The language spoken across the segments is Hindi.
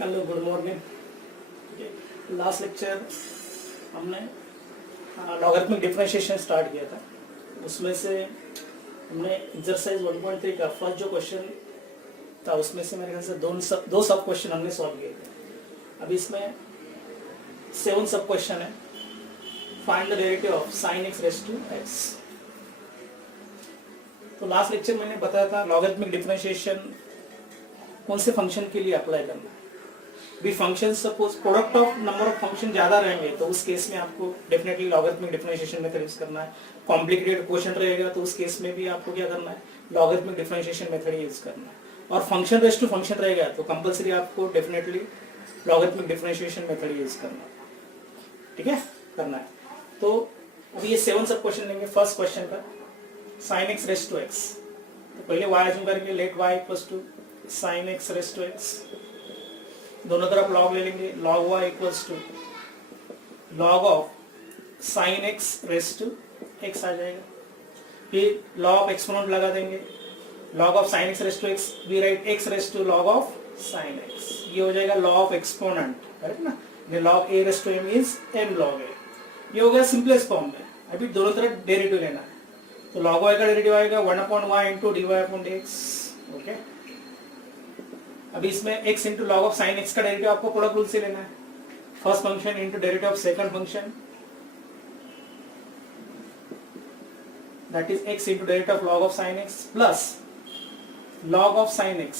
Hello good morning. Last lecture हमने लॉगरिथमिक डिफरेंशिएशन स्टार्ट किया था। उसमें से हमने एक्सरसाइज 1.3 का फर्स्ट जो क्वेश्चन था उसमें से मेरे ख्याल से दो सब क्वेश्चन हमने सॉल्व किए थे। अभी इसमें 7 सब क्वेश्चन है। Find the derivative of sin x raise to x। तो लास्ट लेक्चर मैंने बताया था लॉगरिथमिक डिफरेंशिएशन कौन से फंक्शन के लिए अप्लाई करना है। भी function suppose product of number of function ज्यादा रहेंगे तो उस केस में आपको definitely logarithmic differentiation method use करना है। कॉम्प्लिकेटेड क्वेश्चन रहेगा तो उस केस में भी आपको क्या करना है, लॉगरिथमिक डिफरेंशिएशन मेथड यूज करना है। और फंक्शन रेज़ टू फंक्शन रहेगा तो कंपलसरी आपको definitely logarithmic differentiation method use करना है। ठीक है, करना है। तो अभी ये 7 सब क्वेश्चन लेंगे। फर्स्ट क्वेश्चन का sin x raise to x। तो पहले y अज्यूम करेंगे, let y equals to sin x raise to x। दोनों तरफ लॉग ले लेंगे, log y equals to log of sin x raise to x आ जाएगा। फिर लॉग एक्सपोनेंट लगा देंगे, log of sin x raise to x we write x raise to log of sin x। ये हो जाएगा log ऑफ एक्सपोनेंट, करेक्ट ना। ये log a raise to m is m log a। ये हो गया सिंपलेस्ट फॉर्म में। अभी दोनों तरफ डेरिवेटिव लेना है तो log y का डेरिवेटिव आएगा 1/y इंटू dy/dx। ओके, अभी इसमें x into log of sign x का डेरिवेटिव आपको प्रोडक्ट रूल से लेना है। First function into derivative of second function, that is x into derivative of log of sign x plus log of sign x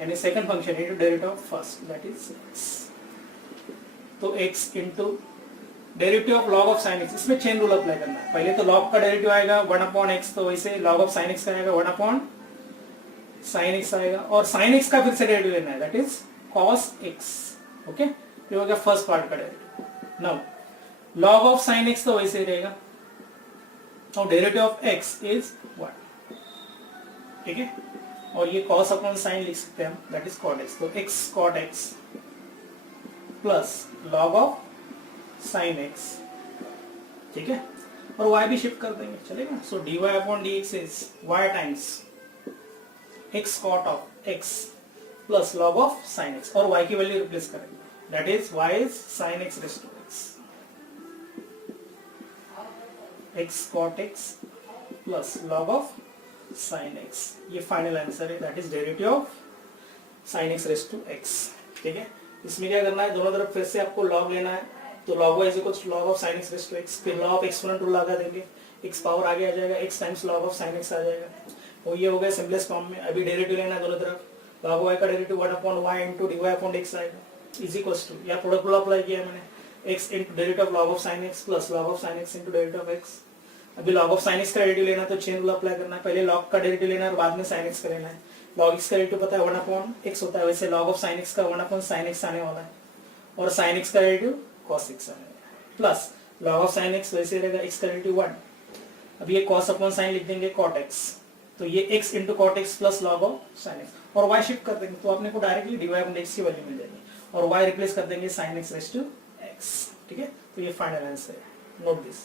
यानी second function into derivative of first, that is x। तो x into derivative of log of sign x, इसमें चेन रूल अप्लाई करना है। पहले तो लॉग का डेरिवेटिव आएगा 1/x, तो वैसे लॉग ऑफ साइन x का आएगा 1/sin x आएगा। और sin x का फिर से डेरिवेटिव लेना है, that is cos x। Okay, ये हो गया फर्स्ट पार्ट का derivative. Now log of sin x तो वैसे ही रहेगा और डेरिवेटिव ऑफ x इज 1। ठीक है, और ये cos अपॉन sin लिख सकते हैं हम, दैट इज cot x। तो x cot x plus log of sin x। ठीक है, और y भी शिफ्ट कर देंगे, चलेगा। सो dy/dx is y times x cot of x plus log of sin x, और y की वैल्यू रिप्लेस करेंगे, that is y is sin x raise to x cot x plus log of sin x। ये फाइनल आंसर है, that is derivative of sin x raise to x। ठीक है, इसमें क्या करना है, दोनों तरफ फिर से आपको log लेना है। तो log y is equal to log of sin x raise to x, फिर log of एक्सपोनेंट रूल लगा देंगे, x पावर आगे आ जाएगा, x times log of sin x आ जाएगा। तो ये हो गया सिंपलेस्ट फॉर्म में। अभी डेरिवेटिव लेना है दोनों तरफ, log y का डेरिवेटिव 1/y इंटू dy/dx आएगा, इज इक्वल्स टू, या प्रोडक्ट रूल अप्लाई किया है मैंने, x into derivative of log of sin x plus log of sin x into derivative of x। अभी log of sin x का डेरिवेटिव लेना है तो चेन रूल अप्लाई करना है, पहले log का डेरिवेटिव लेना है और बाद में sin x का लेना है। log x का डेरिवेटिव पता है 1/x होता है, वैसे log of sin x का 1/sin x आने वाला है, और sin x का डेरिवेटिव cos x आने वाला है, plus log of sin x वैसे रहेगा, x का डेरिवेटिव 1। अब ये cos अपॉन sin लिख देंगे cot x, तो ये x into cot x plus log of sine x, और y शिफ्ट कर देंगे तो अपने को डायरेक्टली dy/dx की वैल्यू मिल जाएगी, और y रिप्लेस कर देंगे sin x raise to x। ठीक है, तो ये फाइनल आंसर है, नोट दिस।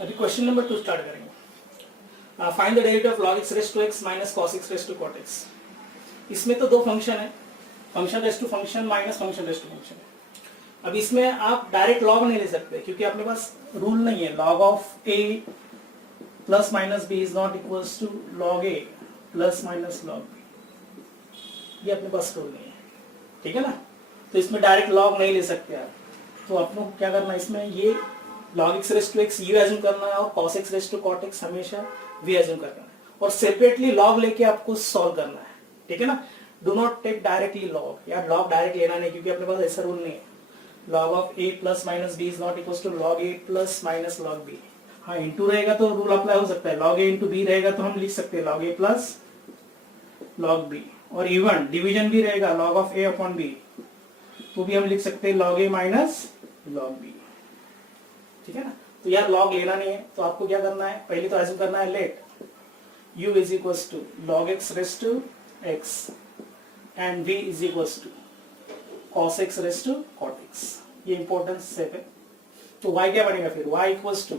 अभी क्वेश्चन नंबर 2 स्टार्ट करेंगे। Find the derivative of log x raise to x minus cos x raise to cot x। इसमें तो दो फंक्शन है, function raise to function minus function raise to function. अब इसमें आप डायरेक्ट लॉग नहीं ले सकते क्योंकि अपने पास रूल नहीं है, log of a plus minus b is not equals to log a plus minus log b। ये अपने पास रूल नहीं है, ठीक है ना। तो इसमें डायरेक्ट लॉग नहीं ले सकते आप। तो आपको क्या करना है, इसमें ये log x raise to x you assume करना है और cos x raise to cot x हमेशा वी एज्यूम करना है, और सेपरेटली log लेके आपको सॉल्व करना है। ठीक है ना, do not take directly log, या log डायरेक्ट लेना नहीं क्योंकि अपने पास ऐसा रूल नहीं है। log of a plus minus b is not equals to log a plus minus log b। हाँ, इंटू रहेगा तो रूल अप्लाई हो सकता है, log a इंटू b रहेगा तो हम लिख सकते हैं log a plus log b, और इवन डिवीजन भी रहेगा log of a upon b, तो भी हम लिख सकते हैं log a minus log b। ठीक है ना, तो यार log लेना नहीं है तो आपको क्या करना है, पहले तो ऐसा करना है, let u is equals to log x raise to x and v is equals to cos x raise to cot x। ये इंपॉर्टेंट स्टेप है। तो y क्या बनेगा फिर, y equals to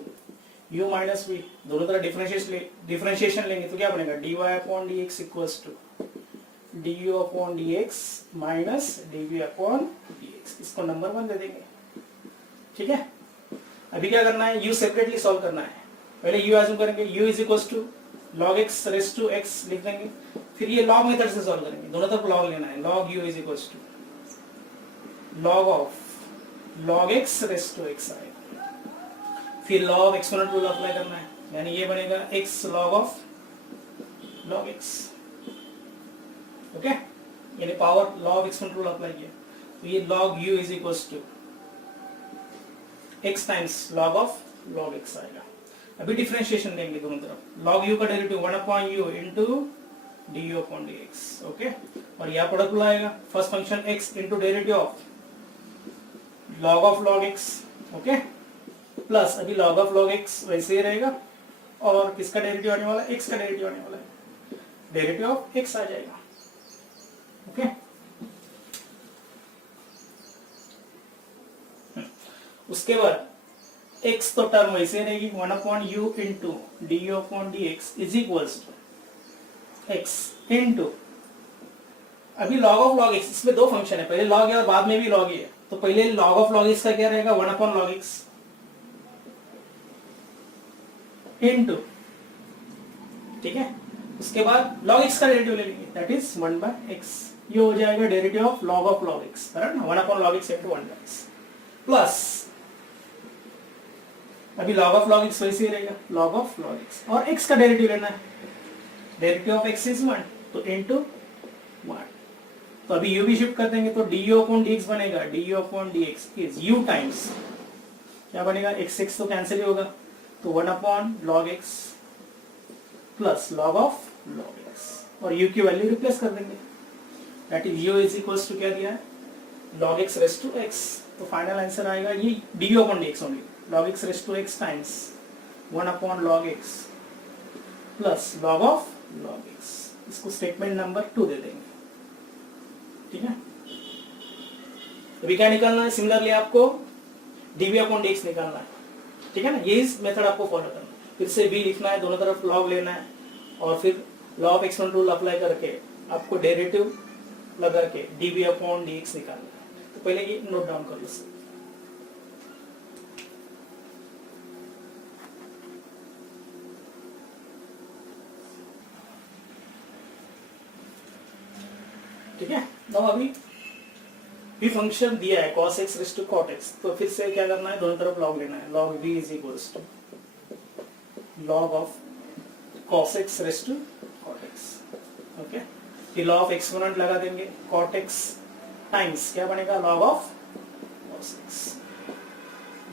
u minus v, दोनों तरह डिफरेंशिएशन लेंगे तो क्या बनेगा, dy upon dx equals to du upon dx minus dv upon dx। इसको नंबर 1 दे देंगे। ठीक है, अभी क्या करना है, u सेपरेटली सॉल्व करना है। पहले u एज्यूम करेंगे, u is equals to log x raise to x लिख देंगे, फिर ये log मेथड से सॉल्व करेंगे, दोनों तरफ log लेना है। log u is equals to log of log x raise to x आएगा, फिर log of exponent rule apply करना है, यानी ये बनेगा x log of log x। Okay, यानी power log of exponent rule apply किया, तो ये log u is equals to x times log of log x आएगा। अभी डिफरेंशिएशन देंगे दोनों तरफ, log u का derivative 1 upon u into du upon dx। Okay, और यहाँ प्रोडक्ट लाएगा, first function x into derivative of log of log x। Okay, plus अभी log ऑफ log x वैसे ही रहेगा, और किसका डेरिवेटिव आने वाला है, x का डेरिवेटिव आने वाला है, डेरिवेटिव ऑफ x आ जाएगा। ओके, उसके बाद x तो टर्म वैसे रहेगी 1 upon u into du upon dx is equals to x into, अभी log ऑफ log x, इसमें दो फंक्शन है, पहले log है और बाद में भी log है, तो पहले log ऑफ log x का क्या रहेगा, 1 अपॉन log x इंटू, ठीक है, उसके बाद log x का डेरिवेटिव ले लेंगे, दैट इज 1 बाय x। ये हो जाएगा derivative of log of log x, correct ना, 1 upon log x into 1 by x, plus अभी log ऑफ log x वैसे ही रहेगा, log ऑफ log x, और x का डेरिवेटिव लेना है, डेरिवेटिव ऑफ x इज 1, तो इंटू 1। तो अभी u भी शिफ्ट कर देंगे, तो du अपॉन dx बनेगा, du upon dx is u times क्या बनेगा, x तो कैंसिल ही होगा, तो 1 upon log x plus log of log x, और u की वैल्यू रिप्लेस कर देंगे, that is u is equals to क्या दिया है, log x raise to x। तो फाइनल आंसर आएगा ये du upon dx only, log x raise to x times 1 upon log x plus log of log x। इसको स्टेटमेंट नंबर 2 दे देंगे। ठीक है, अभी क्या निकालना है, सिमिलरली आपको dv अपॉन dx निकालना है। ठीक है ना, ये इस मेथड आपको फॉलो करना है, फिर से v लिखना है, दोनों तरफ log लेना है, और फिर law of exponent rule apply करके आपको डेरिवेटिव लगा के dv अपॉन dx निकालना है। तो पहले ये नोट डाउन कर लो सर। ठीक है, तो अभी v फंक्शन दिया है cos x raise to cot x, तो फिर से क्या करना है, दोनों तरफ log लेना है, log v is equals to log of cos x raise to cot x। Okay, फिर लॉ ऑफ एक्सपोनेंट लगा देंगे, cot x टाइम्स क्या बनेगा, log ऑफ cos x,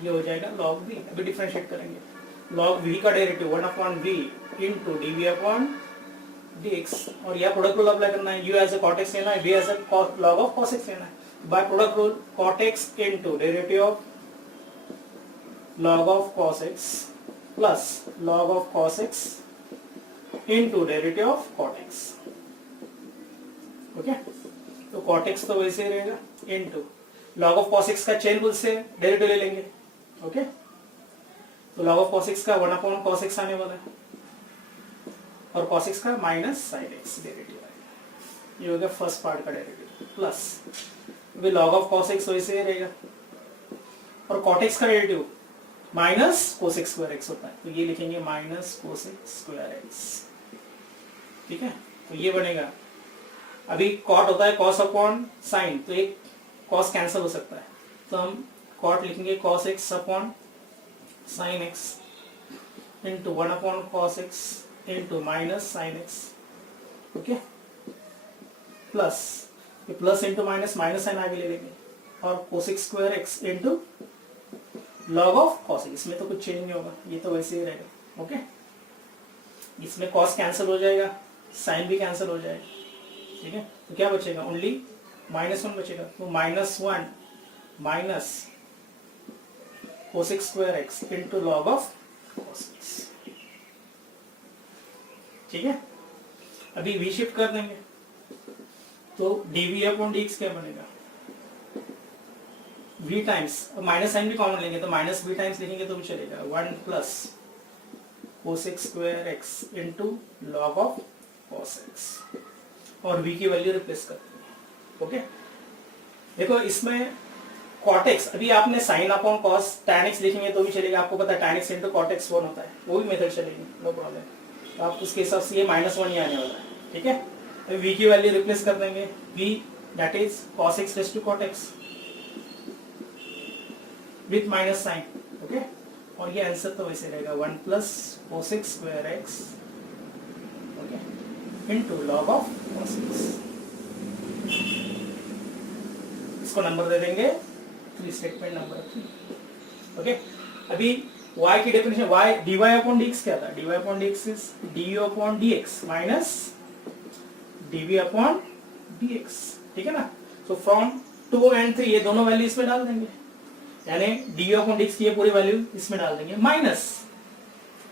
ये हो जाएगा log v। अभी डिफरेंशिएट करेंगे, log v का derivative 1 upon v into dv upon dx, और यह प्रोडक्ट रूल अप्लाई करना है, u as a cot x लेना है, v as a log of cos x लेना है, by product rule cot x into derivative of log of cos x plus log of cos x into derivative of cot x। Okay, तो cot x तो वैसे ही रहेगा, into log of cos x का चेन रूल से डेरिवेटिव ले लेंगे। ओके, तो log ऑफ cos x का 1 अपॉन cos x आने वाला है, और cos x का माइनस sin x डेरिवेटिव आएगा, ये हो गया फर्स्ट पार्ट का डेरिवेटिव, प्लस अभी log ऑफ cos x वैसे ही रहेगा, और cot x का derivative minus cos x square x होता है, तो ये लिखेंगे minus cos x square x। ठीक है, तो ये बनेगा, अभी cot होता है cos अपॉन sin, तो एक cos कैंसिल हो सकता है, तो हम cot लिखेंगे cos x upon sin x into 1 upon cos x into minus sin x। Okay, plus ये plus into minus minus sign आगे ले लेंगे, और cos x square x into log of cos x, इसमें तो कुछ चेंज नहीं होगा, ये तो वैसे ही रहेगा। ओके, इसमें cos कैंसिल हो जाएगा, sin भी कैंसिल हो जाएगा। ठीक है, तो क्या बचेगा, ओनली -1 बचेगा, तो -1 minus cos x square x into log of cos x। ठीक है, अभी v शिफ्ट कर देंगे, तो dv अपॉन dx क्या बनेगा, v टाइम्स, माइनस साइन भी कॉमन लेंगे तो माइनस v टाइम्स लिखेंगे तो भी चलेगा, 1 plus cosec square x into log of cos x, और v की वैल्यू रिप्लेस कर देंगे। ओके, देखो इसमें cot x, अभी आपने sin upon cos tan x लिखेंगे तो भी चलेगा, आपको पता है tan x into cot x 1 होता है, वो भी मेथड चलेगी, नो प्रॉब्लम। तो आप उसके हिसाब से ये -1 ही आने वाला है, ठीक है। तो v की वैल्यू रिप्लेस कर देंगे, v that is cos x raise to cot x with minus sign, okay. और ये आंसर तो वैसे रहेगा 1 plus cosec square x, okay, into log of cos x। इसको नंबर दे देंगे 3, स्टेटमेंट नंबर 3, ओके। अभी y की definition, y dy upon dx क्या था, dy upon dx is du upon dx minus dv upon dx, ठीक है ना। सो फ्रॉम 2 एंड 3 ये दोनों वैल्यू इसमें डाल देंगे, यानी du अपॉन dx की ये पूरी वैल्यू इसमें डाल देंगे माइनस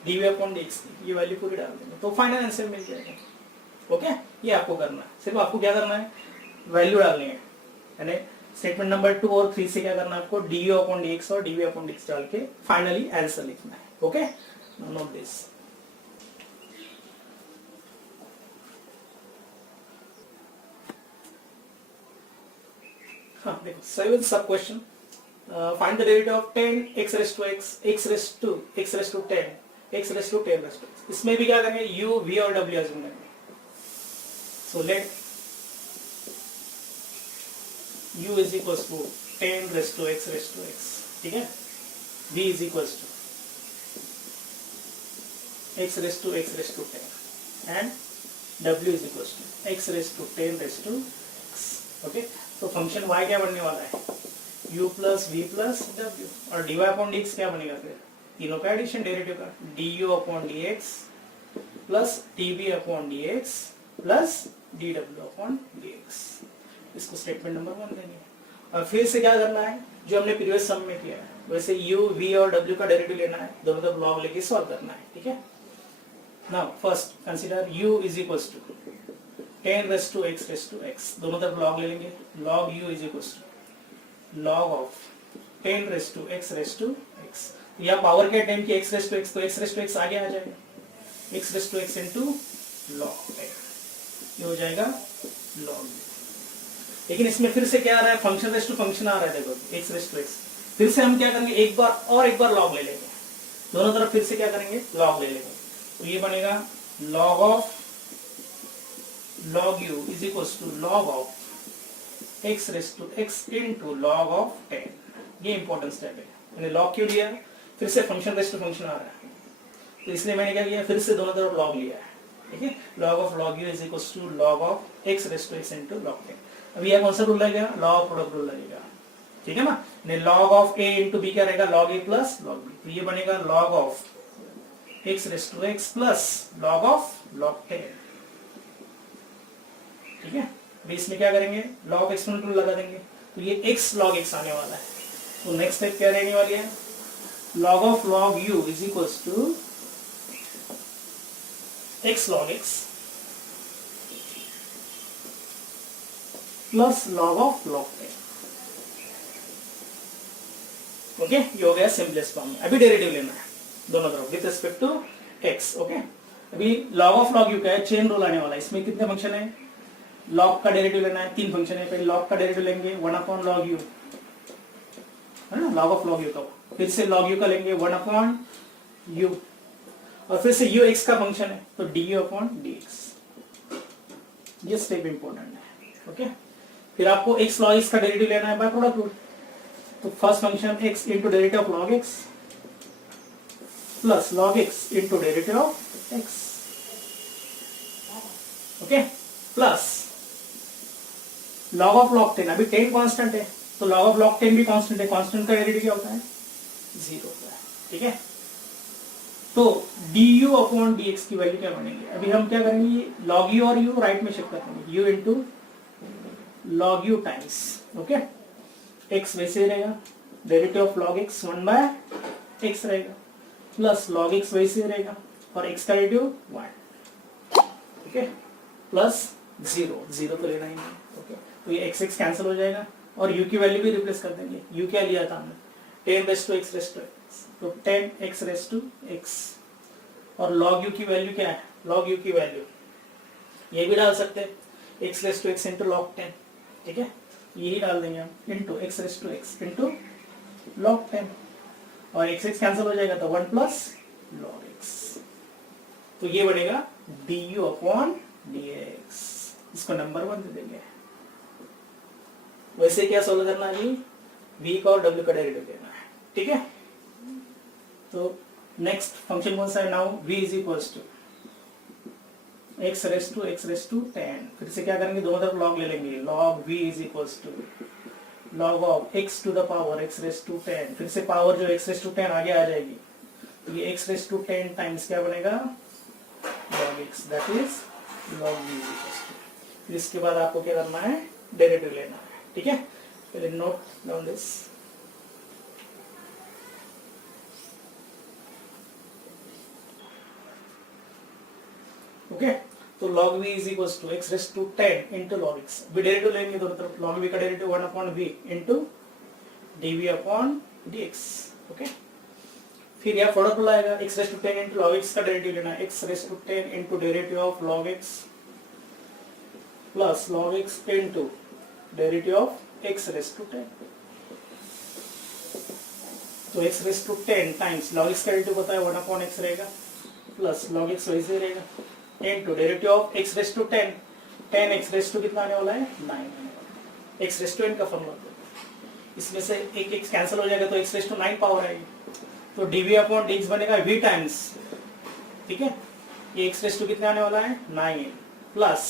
dv अपॉन dx की ये वैल्यू पूरी डाल देंगे, तो फाइनल आंसर मिल जाएगा। ओके, ये आपको करना है, सिर्फ आपको क्या करना है, वैल्यू डालनी है, यानी स्टेटमेंट नंबर 2 और 3 से क्या करना है आपको, du अपॉन dx और dv अपॉन dx डाल के फाइनली आंसर लिखना है। Okay, note this. हाँ देखो, सेवन सब question, find the derivative of 10 x raised to x, x raised to 10, x raised to 10 raised to x। इसमें भी क्या करेंगे, u, v और w अज्यूम करेंगे। So let u is equals to 10 raised to x, ठीक है, v is equals to x raised to 10 and w is equals to x raised to 10 raised to x। Okay, तो फंक्शन y क्या बनने वाला है, u plus v plus w, और dy अपॉन dx क्या बनेगा, फिर तीनों का एडिशन डेरिवेटिव का, du upon dx plus dv upon dx plus dw upon dx। इसको स्टेटमेंट नंबर 1 देंगे, और फिर से क्या करना है, जो हमने प्रीवियस सम में किया है वैसे u, v और w का डेरिवेटिव लेना है, दोनों तरफ लॉग लेके सॉल्व करना है, ठीक है। Now first consider u is equals to 10 raised to x, दोनों तरफ लॉग ले लेंगे, log u is equals to log of 10 raised to x। यहाँ पावर क्या 10 की x raised to x, तो x raised to x आगे आ जाएगा, x raised to x into log 10, ये हो जाएगा log। लेकिन इसमें फिर से क्या आ रहा है, फंक्शन रेस्ट टू फंक्शन आ रहा है, देखो x raised to x। फिर से हम क्या करेंगे, एक बार log ले लेंगे, दोनों तरफ फिर से क्या करेंगे, log ले लेंगे, तो ये बनेगा log of log u is equals to log of x raised to x into log of 10। ये इंपॉर्टेंट स्टेप है, मैंने log क्यों लिया, फिर से फंक्शन रेस्ट टू फंक्शन आ रहा है, तो इसलिए मैंने क्या किया, फिर से दोनों तरफ log लिया है, ठीक है। log of log u is equals to log of x raised to x into log 10। अभी यह कौन सा रूल लगेगा, लॉ ऑफ प्रोडक्ट रूल लगेगा, ठीक है ना। log of a into b क्या रहेगा, log a plus log b, तो ये बनेगा log of x raised to x plus log of log 10, ठीक है। अभी इसमें क्या करेंगे, log एक्सपोनेंट रूल लगा देंगे, तो ये x log x आने वाला है, तो नेक्स्ट स्टेप क्या रहने वाली है, log of log u is equals to x log x plus log of log 10। Okay, ये हो गया सिंपलेस्ट फॉर्म में। अभी डेरिवेटिव लेना है दोनों तरफ with respect to x। Okay, अभी log of log u क्या है, चेन रूल आने वाला है, इसमें कितने फंक्शन है, log का डेरिवेटिव लेना है, 3 फंक्शन है, पहले log का डेरिवेटिव लेंगे 1 अपॉन log u, है ना, log of log u का, फिर से log u का लेंगे 1 अपॉन u, और फिर से u x का फंक्शन है तो du अपॉन dx। ये स्टेप इंपॉर्टेंट है, ओके। फिर आपको x log x का डेरिवेटिव लेना है बाय प्रोडक्ट रूल, तो first function x into derivative of log x plus log x into derivative of x, okay, plus log of log 10, अभी 10 कांस्टेंट है तो log of log 10 भी कांस्टेंट है, कांस्टेंट का डेरिवेटिव क्या होता है, 0 होता है, ठीक है। तो du अपॉन dx की वैल्यू क्या बनेगी, अभी हम क्या करेंगे, log u और u राइट में शिफ्ट करेंगे, u into log u times, okay, x वैसे रहेगा, derivative of log x 1 by x रहेगा, प्लस log x वैसे रहेगा, और x का डेरिवेटिव 1, ठीक है, प्लस जीरो, जीरो तो लेना ही नहीं, ओके। तो ये एक्स एक्स कैंसिल हो जाएगा और यू की वैल्यू भी रिप्लेस कर देंगे। यू क्या लिया था हमने, 10 race to x raise to x, तो 10 एक्स रेस टू एक्स, और लॉग यू की वैल्यू क्या है, लॉग यू की वैल्यू ये भी डाल सकते हैं, x raise to x into log 10, ठीक है, यही डाल देंगे हम, into x raise to x into log 10, और एक्स एक्स कैंसिल हो जाएगा तो 1 प्लस लॉग एक्स, तो ये बनेगा D you upon d x, इसको नंबर 1 दे देंगे। वैसे क्या सोल्व करना है जी, v का और w का डेरिवेटिव लेना है, ठीक है। तो नेक्स्ट फंक्शन कौन सा है, now v is equals to x raise to 10, फिर से क्या करेंगे, दोनों तरफ लॉग ले लेंगे, log v is equals to log of x to the power x raise to 10, फिर से पावर जो x रेस टू 10 आगे आ जाएगी, तो ये x रेस टू 10 टाइम्स क्या बनेगा, log x, that is log v is equals to, फिर इसके बाद आपको क्या करना है, डेरिवेटिव लेना है, ठीक है। पहले नोट डाउन दिस, ओके। तो log v is equals to x raise to 10 into log x, भी डेरिवेटिव लेंगे दोनों तरफ, log v का derivative 1 upon v into dv upon dx, okay. फिर यहाँ प्रोडक्ट लाएगा, x raise to 10 into log x का डेरिवेटिव लेना है, x raise to 10 into derivative of log x plus log x into derivative of x raise to 10, तो x raise to 10 times log x का डेरिवेटिव पता है 1 अपॉन x रहेगा, प्लस log x वैसे रहेगा, into derivative of x raise to 10, 10 x raise to कितना आने वाला है, 9, x रेस टू n का फॉर्मूला, इसमें से एक x कैंसिल हो जाएगा तो x रेस टू 9 पावर आएगी, तो dv अपॉन dx बनेगा v टाइम्स, ठीक है, ये x रेस टू कितने आने वाला है, 9, प्लस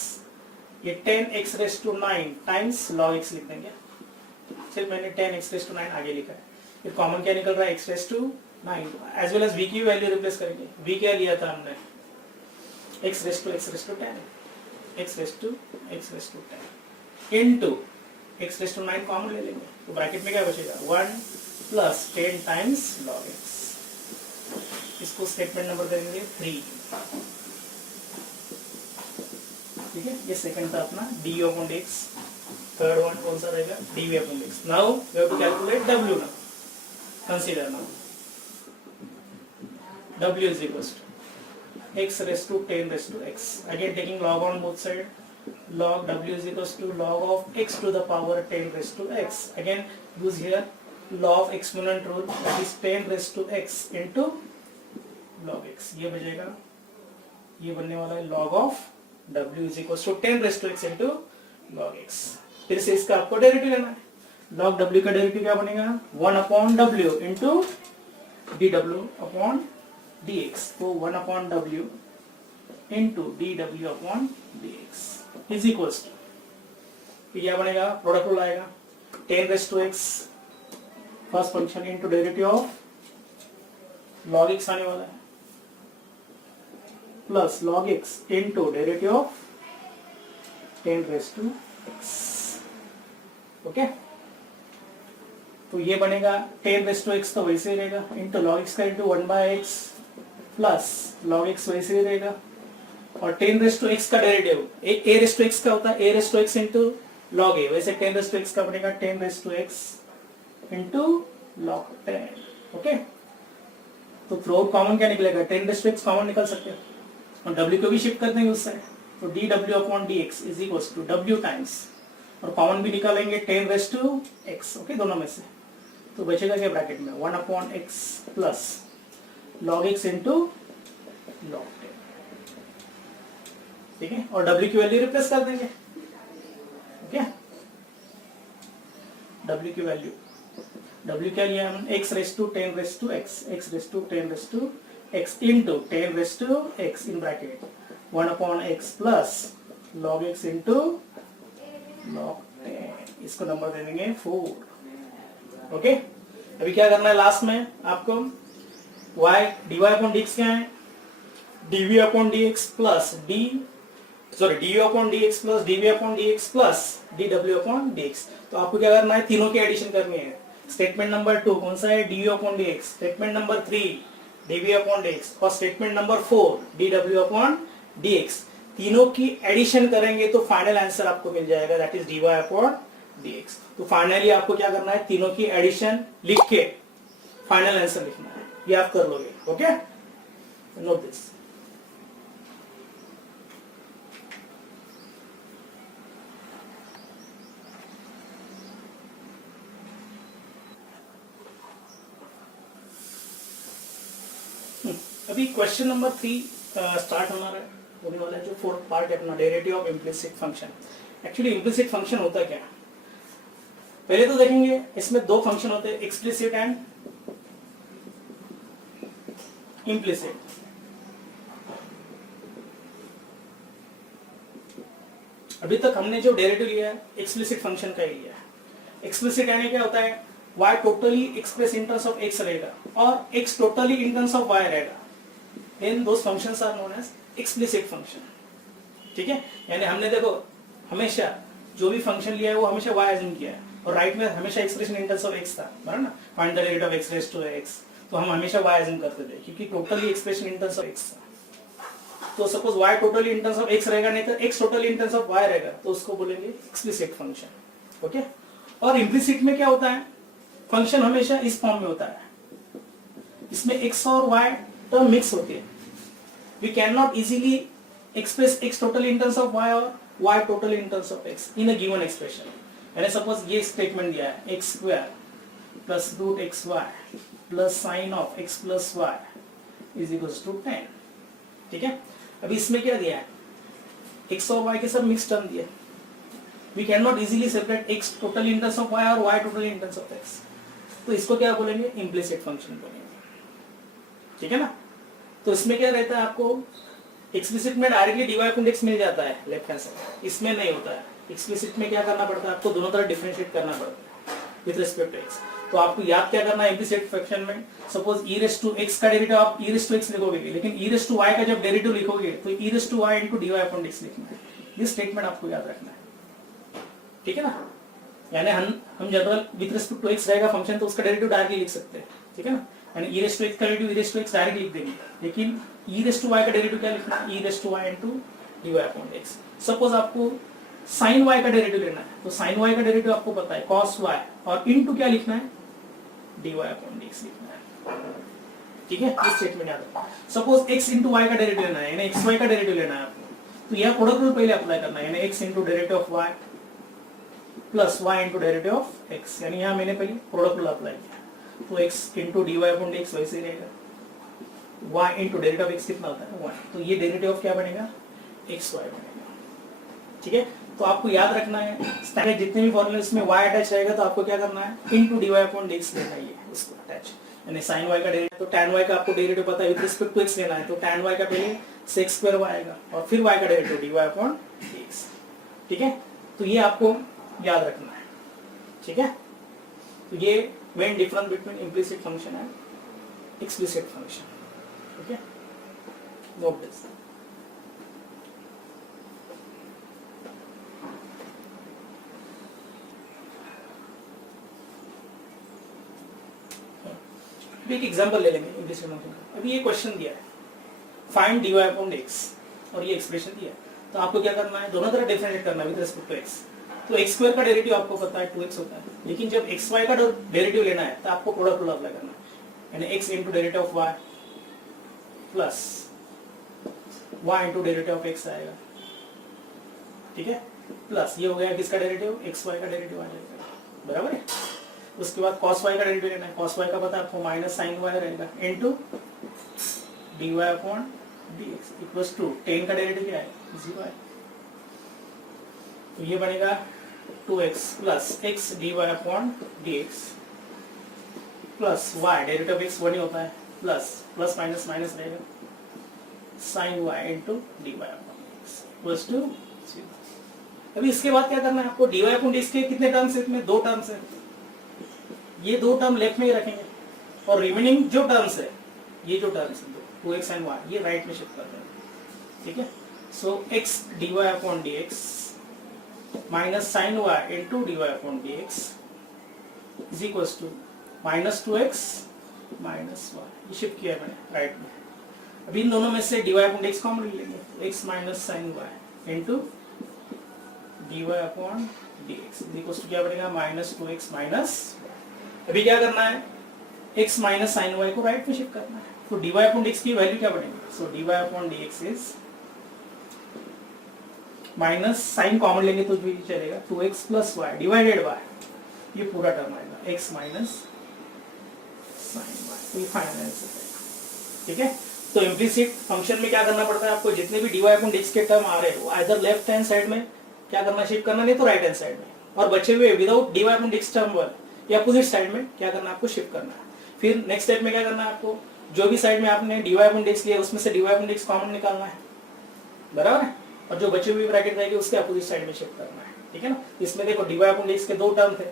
ये 10 x raise to 9 times log x लिख देंगे, सिर्फ मैंने 10 x रेस टू 9 आगे लिखा है, फिर कॉमन क्या निकल रहा है, x raise to 9 as well as v की वैल्यू रिप्लेस करेंगे, v क्या लिया था हमने, x raise to 10, x raise to 10 into x raise to 9 common ले लेंगे, तो ब्रैकेट में क्या बचेगा, 1 प्लस 10 टाइम्स log x, इसको स्टेटमेंट नंबर देंगे 3, ठीक है। ये सेकंड था अपना du upon dx, third one कौन सा रहेगा, dv upon dx। Now we have to calculate w, now consider now w is equals to x raised to 10 raised to x, again taking log on both side, log w is equals to log of x to the power 10 raised to x, again use here law of exponent rule, that is 10 raised to x into log x, ये बचेगा, ये बनने वाला है log of w is equals to 10 raised to x into log x, फिर से इसका आपको डेरिवेटिव लेना है, log w का डेरिवेटिव क्या बनेगा, 1 upon w into dw upon dx, तो 1 upon w into dw upon dx is equals to, क्या बनेगा, प्रोडक्ट रूल आएगा, 10 raise to x first function into derivative of log x आने वाला है, plus log x into derivative of 10 raise to x, okay. तो ये बनेगा 10 रेस टू x तो वैसे ही रहेगा, इंटू log x का into 1 by x plus log x वैसे ही रहेगा, और 10 रेस टू x का derivative a raise to x का होता है a raise to x into log a, वैसे 10 रेस टू x का बनेगा 10 raise to x into log 10, okay. तो थ्रू आउट कॉमन क्या निकलेगा, 10 रेस टू x कॉमन निकल सकते हैं, और w को भी शिफ्ट कर देंगे उस साइड, तो dw upon dx is equals to w times, और कॉमन भी निकालेंगे 10 रेस टू x, ओके, दोनों में से, तो बचेगा क्या ब्रैकेट में 1 upon x plus log x into log 10, ठीक है, और w की वैल्यू रिप्लेस कर देंगे, ओके, w की वैल्यू, w क्या लिया हमने, x raise to 10 raise to x raise to 10 raise to x into 10 raise to x in bracket 1 upon x plus log x into log 10, इसको नंबर दे देंगे 4, ओके। अभी क्या करना है लास्ट में आपको, y dy अपॉन dx क्या है, dv upon dx plus du upon dx plus dv upon dx plus dw upon dx, तो आपको क्या करना है, तीनों की एडिशन करनी है, स्टेटमेंट नंबर 2 कौन सा है, du upon dx, statement number 3 dv upon dx, और statement number 4 dw upon dx, तीनों की एडिशन करेंगे तो फाइनल आंसर आपको मिल जाएगा, that is dy upon dx। तो फाइनली आपको क्या करना है, तीनों की एडिशन लिख के फाइनल आंसर लिखना है, ये आप कर लोगे। Okay, note this. अभी क्वेश्चन नंबर 3 स्टार्ट होने वाला है, जो फोर्थ पार्ट है अपना, derivative of implicit function. Actually implicit function होता क्या है, पहले तो देखेंगे इसमें दो फंक्शन होते हैं, एक्सप्लिसिट एंड इम्प्लिसिट। अभी तक हमने जो डेरिवेटिव लिया है एक्सप्लिसिट फंक्शन का ही लिया है। एक्सप्लिसिट यानी क्या होता है, y totally express in terms of x रहेगा और x totally in terms of y रहेगा। In those functions are known as explicit function. ठीक है, यानी हमने देखो हमेशा जो भी फंक्शन लिया है वो हमेशा y एज्यूम किया है, और राइट में हमेशा expression in terms of x था, बराबर ना, find the derivative of x raise to x, तो हम हमेशा y एज्यूम करते थे क्योंकि totally expression in terms of x था। तो suppose y totally in terms of x रहेगा, नहीं तो x totally in terms of y रहेगा, तो उसको बोलेंगे एक्सप्लिसिट फंक्शन। ओके, और इम्प्लिसिट में क्या होता है, फंक्शन हमेशा इस फॉर्म में होता है, इसमें x और y टर्म मिक्स होती है। We can not easily express x totally in terms of y और y totally in terms of x in a given expression. यानी सपोज ये स्टेटमेंट दिया है, x square plus root x y plus sine of x plus y is equals to 10। ठीक है, अभी इसमें क्या दिया है, x और y के सब मिक्स टर्म दिया। We can not easily separate x totally in terms of y और y totally in terms of x, तो इसको क्या बोलेंगे, इम्प्लिसिट फंक्शन बोलेंगे। ठीक है ना, तो इसमें क्या रहता है, आपको एक्सप्लिसिट में डायरेक्टली dy अपॉन dx मिल जाता है लेफ्ट हैंड साइड, इसमें नहीं होता है। एक्सप्लिसिट में क्या करना पड़ता है, आपको दोनों तरफ डिफरेंशिएट करना पड़ता है विद रिस्पेक्ट टू x। तो आपको याद क्या करना है, इम्प्लिसिट फंक्शन में suppose e raise to x का डेरिवेटिव आप e रेज़ टू x लिखोगे, लेकिन e रेज़ टू y का जब डेरिवेटिव लिखोगे तो e raise to y into dy upon dx लिखना है। ये स्टेटमेंट आपको याद रखना है। ठीक है ना, यानी हम general with respect to x रहेगा फंक्शन तो उसका डेरिवेटिव डायरेक्टली लिख सकते हैं। ठीक है ना, यानी e रेज़ टू x का derivative e raise to x directly लिख देंगे, लेकिन e रेज़ टू y का डेरिवेटिव क्या लिखना है, e raise to y into dy upon dx। Suppose आपको sin y का डेरिवेटिव लेना है, तो sin y का डेरिवेटिव आपको पता है cos y, और इनटू क्या लिखना है, dy अपॉन dx लिखना है। ठीक है, इस स्टेटमेंट याद रखना। सपोज x इनटू y का डेरिवेटिव लेना है, यानी xy का डेरिवेटिव लेना है आपको, तो यह प्रोडक्ट रूल पहले अप्लाई करना है, यानी x into derivative of y plus y into derivative of x, यानी यहां मैंने पहले प्रोडक्ट रूल अप्लाई किया, तो x into dy upon dx वैसे ही रहेगा। y into derivative of x कितना होता है, 1, तो ये डेरिवेटिव ऑफ क्या बनेगा, xy बनेगा। ठीक है, तो आपको याद रखना है स्टैंडर्ड जितने भी फॉर्मूले इसमें y अटैच रहेगा, तो आपको क्या करना है, इनटू dy अपॉन dx लेना है, ये उसको अटैच, यानी sin y का डेरिवेटिव, तो tan y का आपको डेरिवेटिव पता है विद रिस्पेक्ट टू x लेना है, तो tan y का पहले sec स्क्वायर y आएगा और फिर y का डेरिवेटिव dy अपॉन dx। ठीक है, तो ये आपको याद रखना है। ठीक है, तो ये main difference between implicit function and explicit function. Okay, note this. एक एग्जांपल ले लेंगे इम्प्लिसिट फंक्शन का। अभी ये क्वेश्चन दिया है, फाइंड dy अपॉन dx, और ये एक्सप्रेशन दिया है, तो आपको क्या करना है, दोनों तरफ डिफरेंशिएट करना है विद रिस्पेक्ट टू x। तो x स्क्वायर का डेरिवेटिव आपको पता है 2x होता है, लेकिन जब xy का डेरिवेटिव लेना है तो आपको प्रोडक्ट रूल अप्लाई करना है, यानी x into derivative of y plus y into derivative of x आएगा। ठीक है, प्लस ये हो गया किसका डेरिवेटिव, xy का डेरिवेटिव आ जाएगा, बराबर है। उसके बाद cos y का डेरिवेटिव लेना है, cos y का पता है आपको माइनस sin y रहेगा into dy upon dx equals to tan का डेरिवेटिव क्या है, 0 है, तो ये बनेगा 2x plus x dy upon dx plus y, derivative of x 1 ही होता है, प्लस प्लस माइनस माइनस रहेगा, sin y into dy upon dx equals to 0। अभी इसके बाद क्या करना है आपको, dy अपॉन dx के कितने टर्म्स है, इसमें 2 टर्म्स है, ये 2 टर्म लेफ्ट में ही रखेंगे, और रिमेनिंग जो टर्म्स है, ये जो टर्म्स है 2x एंड y, ये राइट में शिफ्ट कर देंगे। ठीक है, so x dy upon dx minus sin y into dy upon dx is equals to minus 2x minus y, ये शिफ्ट किया है मैंने राइट में। अभी इन दोनों में से dy अपॉन dx कॉमन ले लेंगे, x minus sine y into dy upon dx equals to क्या बनेगा माइनस 2x माइनस। अभी क्या करना है, x माइनस साइन y को राइट में शिफ्ट करना है, तो dy अपॉन dx की वैल्यू क्या बनेगी, so dy upon dx is minus sine common लेंगे तो भी चलेगा 2x plus y divided by ये पूरा टर्म आएगा x माइनस साइन y, तो ये फाइनल आंसर है। ठीक है, तो इम्प्लिसिट फंक्शन में क्या करना पड़ता है आपको, जितने भी dy अपॉन dx के टर्म आ रहे हैं वो आइदर लेफ्ट हैंड साइड में क्या करना, शिफ्ट करना, नहीं तो राइट हैंड साइड में, और बचे हुए without dy upon dx term वाले या अपोजिट साइड में क्या करना है आपको, शिफ्ट करना है। फिर नेक्स्ट स्टेप में क्या करना है आपको, जो भी साइड में आपने dy अपॉन dx लिया उसमें से dy अपॉन dx कॉमन निकालना है, बराबर है, और जो बचे हुए ब्रैकेट रहेगी उसके अपोजिट साइड में शिफ्ट करना है। ठीक है ना, इसमें देखो dy अपॉन dx के दो टर्म थे,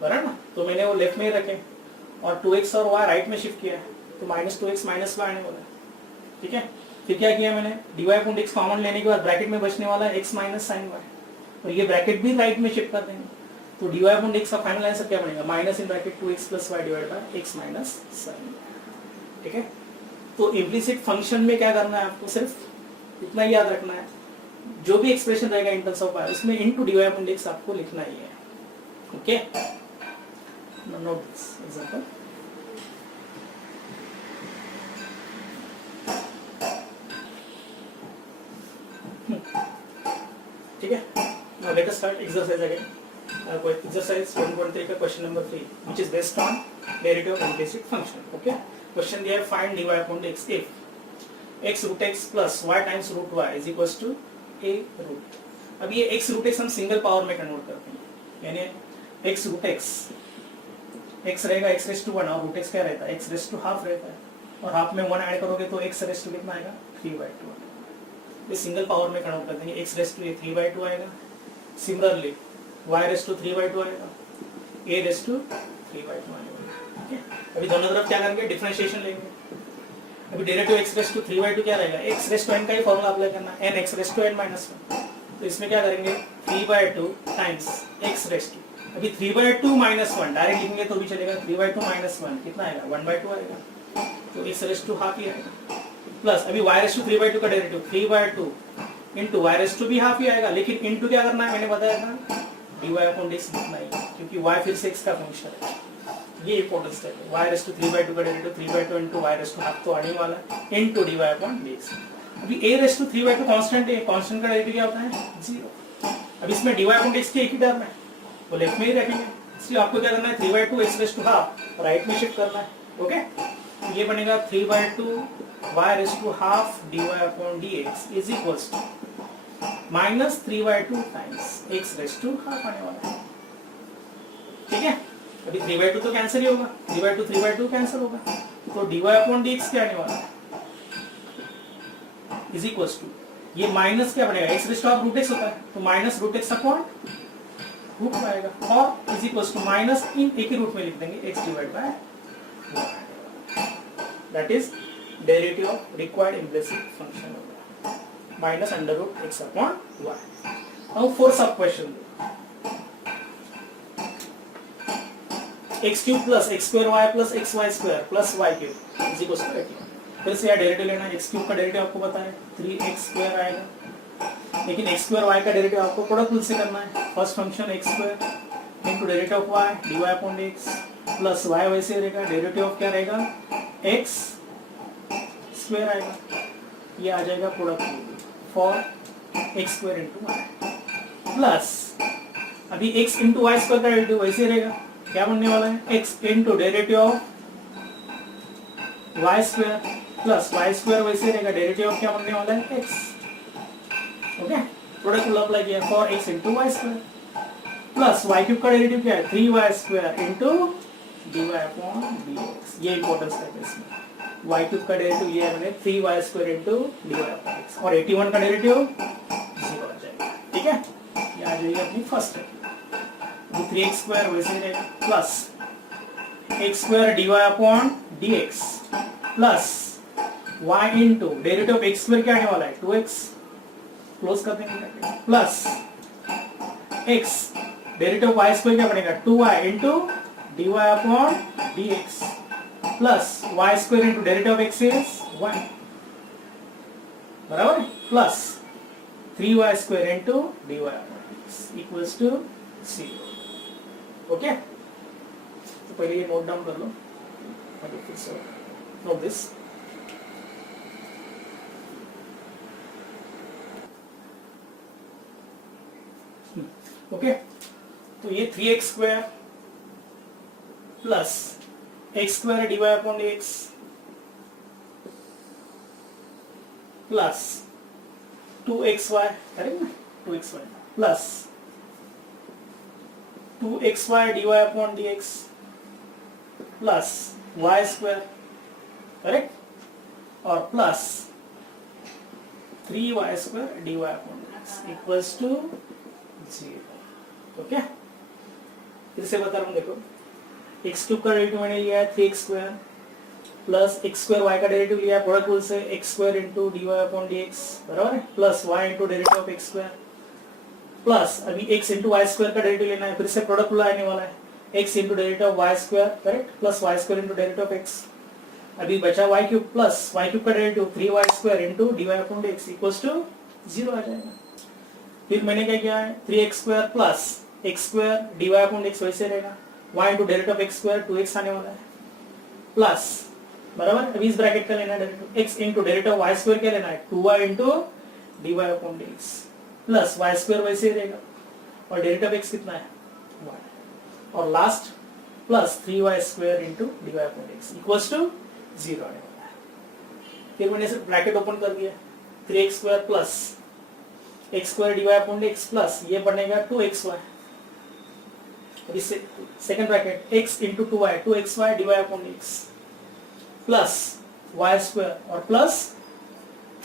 बराबर ना, तो मैंने वो लेफ्ट में ही रखे और 2x और y राइट में शिफ्ट किया, तो माइनस 2x माइनस y आने वाला है। ठीक है, फिर क्या किया मैंने, dy अपॉन dx कॉमन लेने के बाद ब्रैकेट में बचने वाला है x माइनस साइन y, और ये ब्रैकेट भी राइट में शिफ्ट कर देंगे, तो dy अपॉन dx का फाइनल आंसर क्या बनेगा, minus in bracket 2x plus y divided by x minus sine y। ठीक है, तो इम्प्लिसिट फंक्शन में क्या करना है आपको, सिर्फ इतना ही याद रखना है, जो भी एक्सप्रेशन रहेगा इन टर्म्स ऑफ y उसमें इनटू dy अपॉन dx आपको लिखना ही है। Okay, note this example. ठीक है, now let us start exercise again. Exercise 1.3 का question number 3 which is based on derivative of implicit function. Okay, question दिया है find dy upon dx if x root x plus y times root y is equals to a root। अब ये x root x हम सिंगल पावर में कन्वर्ट करते हैं, यानी x root x रहेगा x रेज़ टू 1 और root x क्या रहता है, x रेज़ टू हाफ रहता है, और हाफ में 1 ऐड करोगे तो x रेज़ टू कितना आएगा 3/2। ये सिंगल पावर में कन्वर्ट कर देंगे, x रेज़ टू 3/2 आएगा, सिमिलरली y रेज़ टू 3/2 आएगा, a रेज़ टू 3/2 आएगा। ठीक है, अभी दोनों तरफ क्या करेंगे, डिफरेंशिएशन लेंगे। अभी डेरिवेटिव x रेज़ टू 3/2 क्या रहेगा, x रेज़ टू n का ही फॉर्मूला अप्लाई करना है, n x raise to n minus 1, तो इसमें क्या करेंगे 3/2 टाइम्स x रेज़ टू, अभी 3/2 माइनस 1 डायरेक्ट लिखेंगे तो भी चलेगा, 3/2 माइनस 1 कितना आएगा 1/2 आएगा, तो x रेज़ टू हाफ ही आएगा, प्लस अभी y रेज़ टू 3/2 का derivative 3/2 into y raise to भी हाफ ही आएगा, लेकिन इंटू क्या करना है मैंने बताया था dy अपॉन dx लिखना है, क्योंकि y फिर से x का फंक्शन है, ये इंपॉर्टेंट स्टेप है। y रेज़ टू 3/2 का derivative 3/2 into y raise to half तो आने वाला है इंटू dy अपॉन dx। अभी a रेज़ टू 3/2 कांस्टेंट है, कांस्टेंट का डेरिवेटिव क्या होता है 0। अब इसमें dy अपॉन dx की एक ही टर्म है, वो लेफ्ट में ही रखेंगे, इसलिए आपको क्या करना है 3/2 x raise to half right में शिफ्ट करना है। ओके, तो ये बनेगा 3/2 y raise to half dy upon dx is equals to minus 3/2 times x raise to half आने वाला है। ठीक है, अभी 3/2 तो कैंसिल ही होगा, 3/2 कैंसिल होगा, तो dy अपॉन dx क्या आने वाला है इज इक्वल्स टू, ये माइनस क्या बनेगा x raise to half root x होता है, तो minus root x upon root आएगा, और इज इक्वल्स टू माइनस इन एक ही रूट में लिख देंगे x divide by that is derivative of required implicit function होगा minus under root x upon y। Now for sub question x cube plus x square y plus xy square plus y cube is equals to 18। फिर से यार डेरिवेटिव लेना है, x क्यूब का डेरिवेटिव आपको पता है 3x स्क्वायर आएगा, लेकिन x स्क्वायर y का डेरिवेटिव आपको प्रोडक्ट रूल से करना है। First function x square into derivative of y dy upon dx plus y वैसे रहेगा, डेरिवेटिव ऑफ क्या रहेगा x स्क्वायर आएगा, ये आ जाएगा product rule for x square into y plus अभी x इनटू y स्क्वायर का डेरिवेटिव वैसे रहेगा, क्या बनने वाला है x into derivative of y square plus y square वैसे रहेगा, डेरिवेटिव ऑफ क्या बनने वाला है x। Okay, product rule apply किया for x into y square plus y cube का डेरिवेटिव क्या है 3y square into dy upon dx, ये इंपॉर्टेंट स्टेप है इसमें। y क्यूब का डेरिवेटिव ये है मैंने 3y square into dy upon dx, और 81 का डेरिवेटिव 0 आ जाएगा। ठीक है, ये आ जाएगी अपनी फर्स्ट स्टेप, 3x स्क्वायर वैसे रहेगा plus x square dy upon dx plus y into derivative of x square क्या आने वाला है 2x, क्लोज कर देंगे, plus x derivative of y square क्या बनेगा 2y into dy upon dx plus y square into derivative of x is 1 बराबर है, plus 3y square into dy upon dx equals to 0। Okay, तो पहले ये नोट डाउन कर लो, फिर से नोट दिस। ओके, तो ये 3x square plus x square dy upon dx plus 2xy, correct ना, 2xy plus 2xy dy upon dx plus y square, correct, और plus 3y square dy upon dx equals to 0। Okay, फिर से बता रहा हूँ, देखो x3 का डेरिवेटिव मैंने लिया है 3x square plus x square y का डेरिवेटिव लिया है प्रोडक्ट रूल से x square into dy upon dx बराबर है, plus y into derivative of x square plus अभी x इंटू वाई स्क्वायर का डेरिवेटिव लेना है, फिर से प्रोडक्ट रूल आने वाला है x into derivative of y square, correct, plus y square into derivative of x, अभी बचा y cube plus y cube का derivative 3y square into dy upon dx equals to 0 आ जाएगा। फिर मैंने क्या किया है 3x square plus x square dy upon dx वैसे रहेगा, y into derivative of x square 2x आने वाला है, प्लस बराबर अभी इस ब्रैकेट का लेना है derivative x into derivative of y square क्या लेना है 2y into dy upon dx plus y square वैसे ही रहेगा, और डेरिवेटिव ऑफ x कितना है 1, और last plus 3y square into dy upon dx equals to 0 आने वाला है। फिर मैंने सिर्फ ब्रैकेट ओपन कर दिया 3x square plus x square dy upon dx plus ये बनेगा 2xy, second bracket x into 2xy dy upon dx plus y square और plus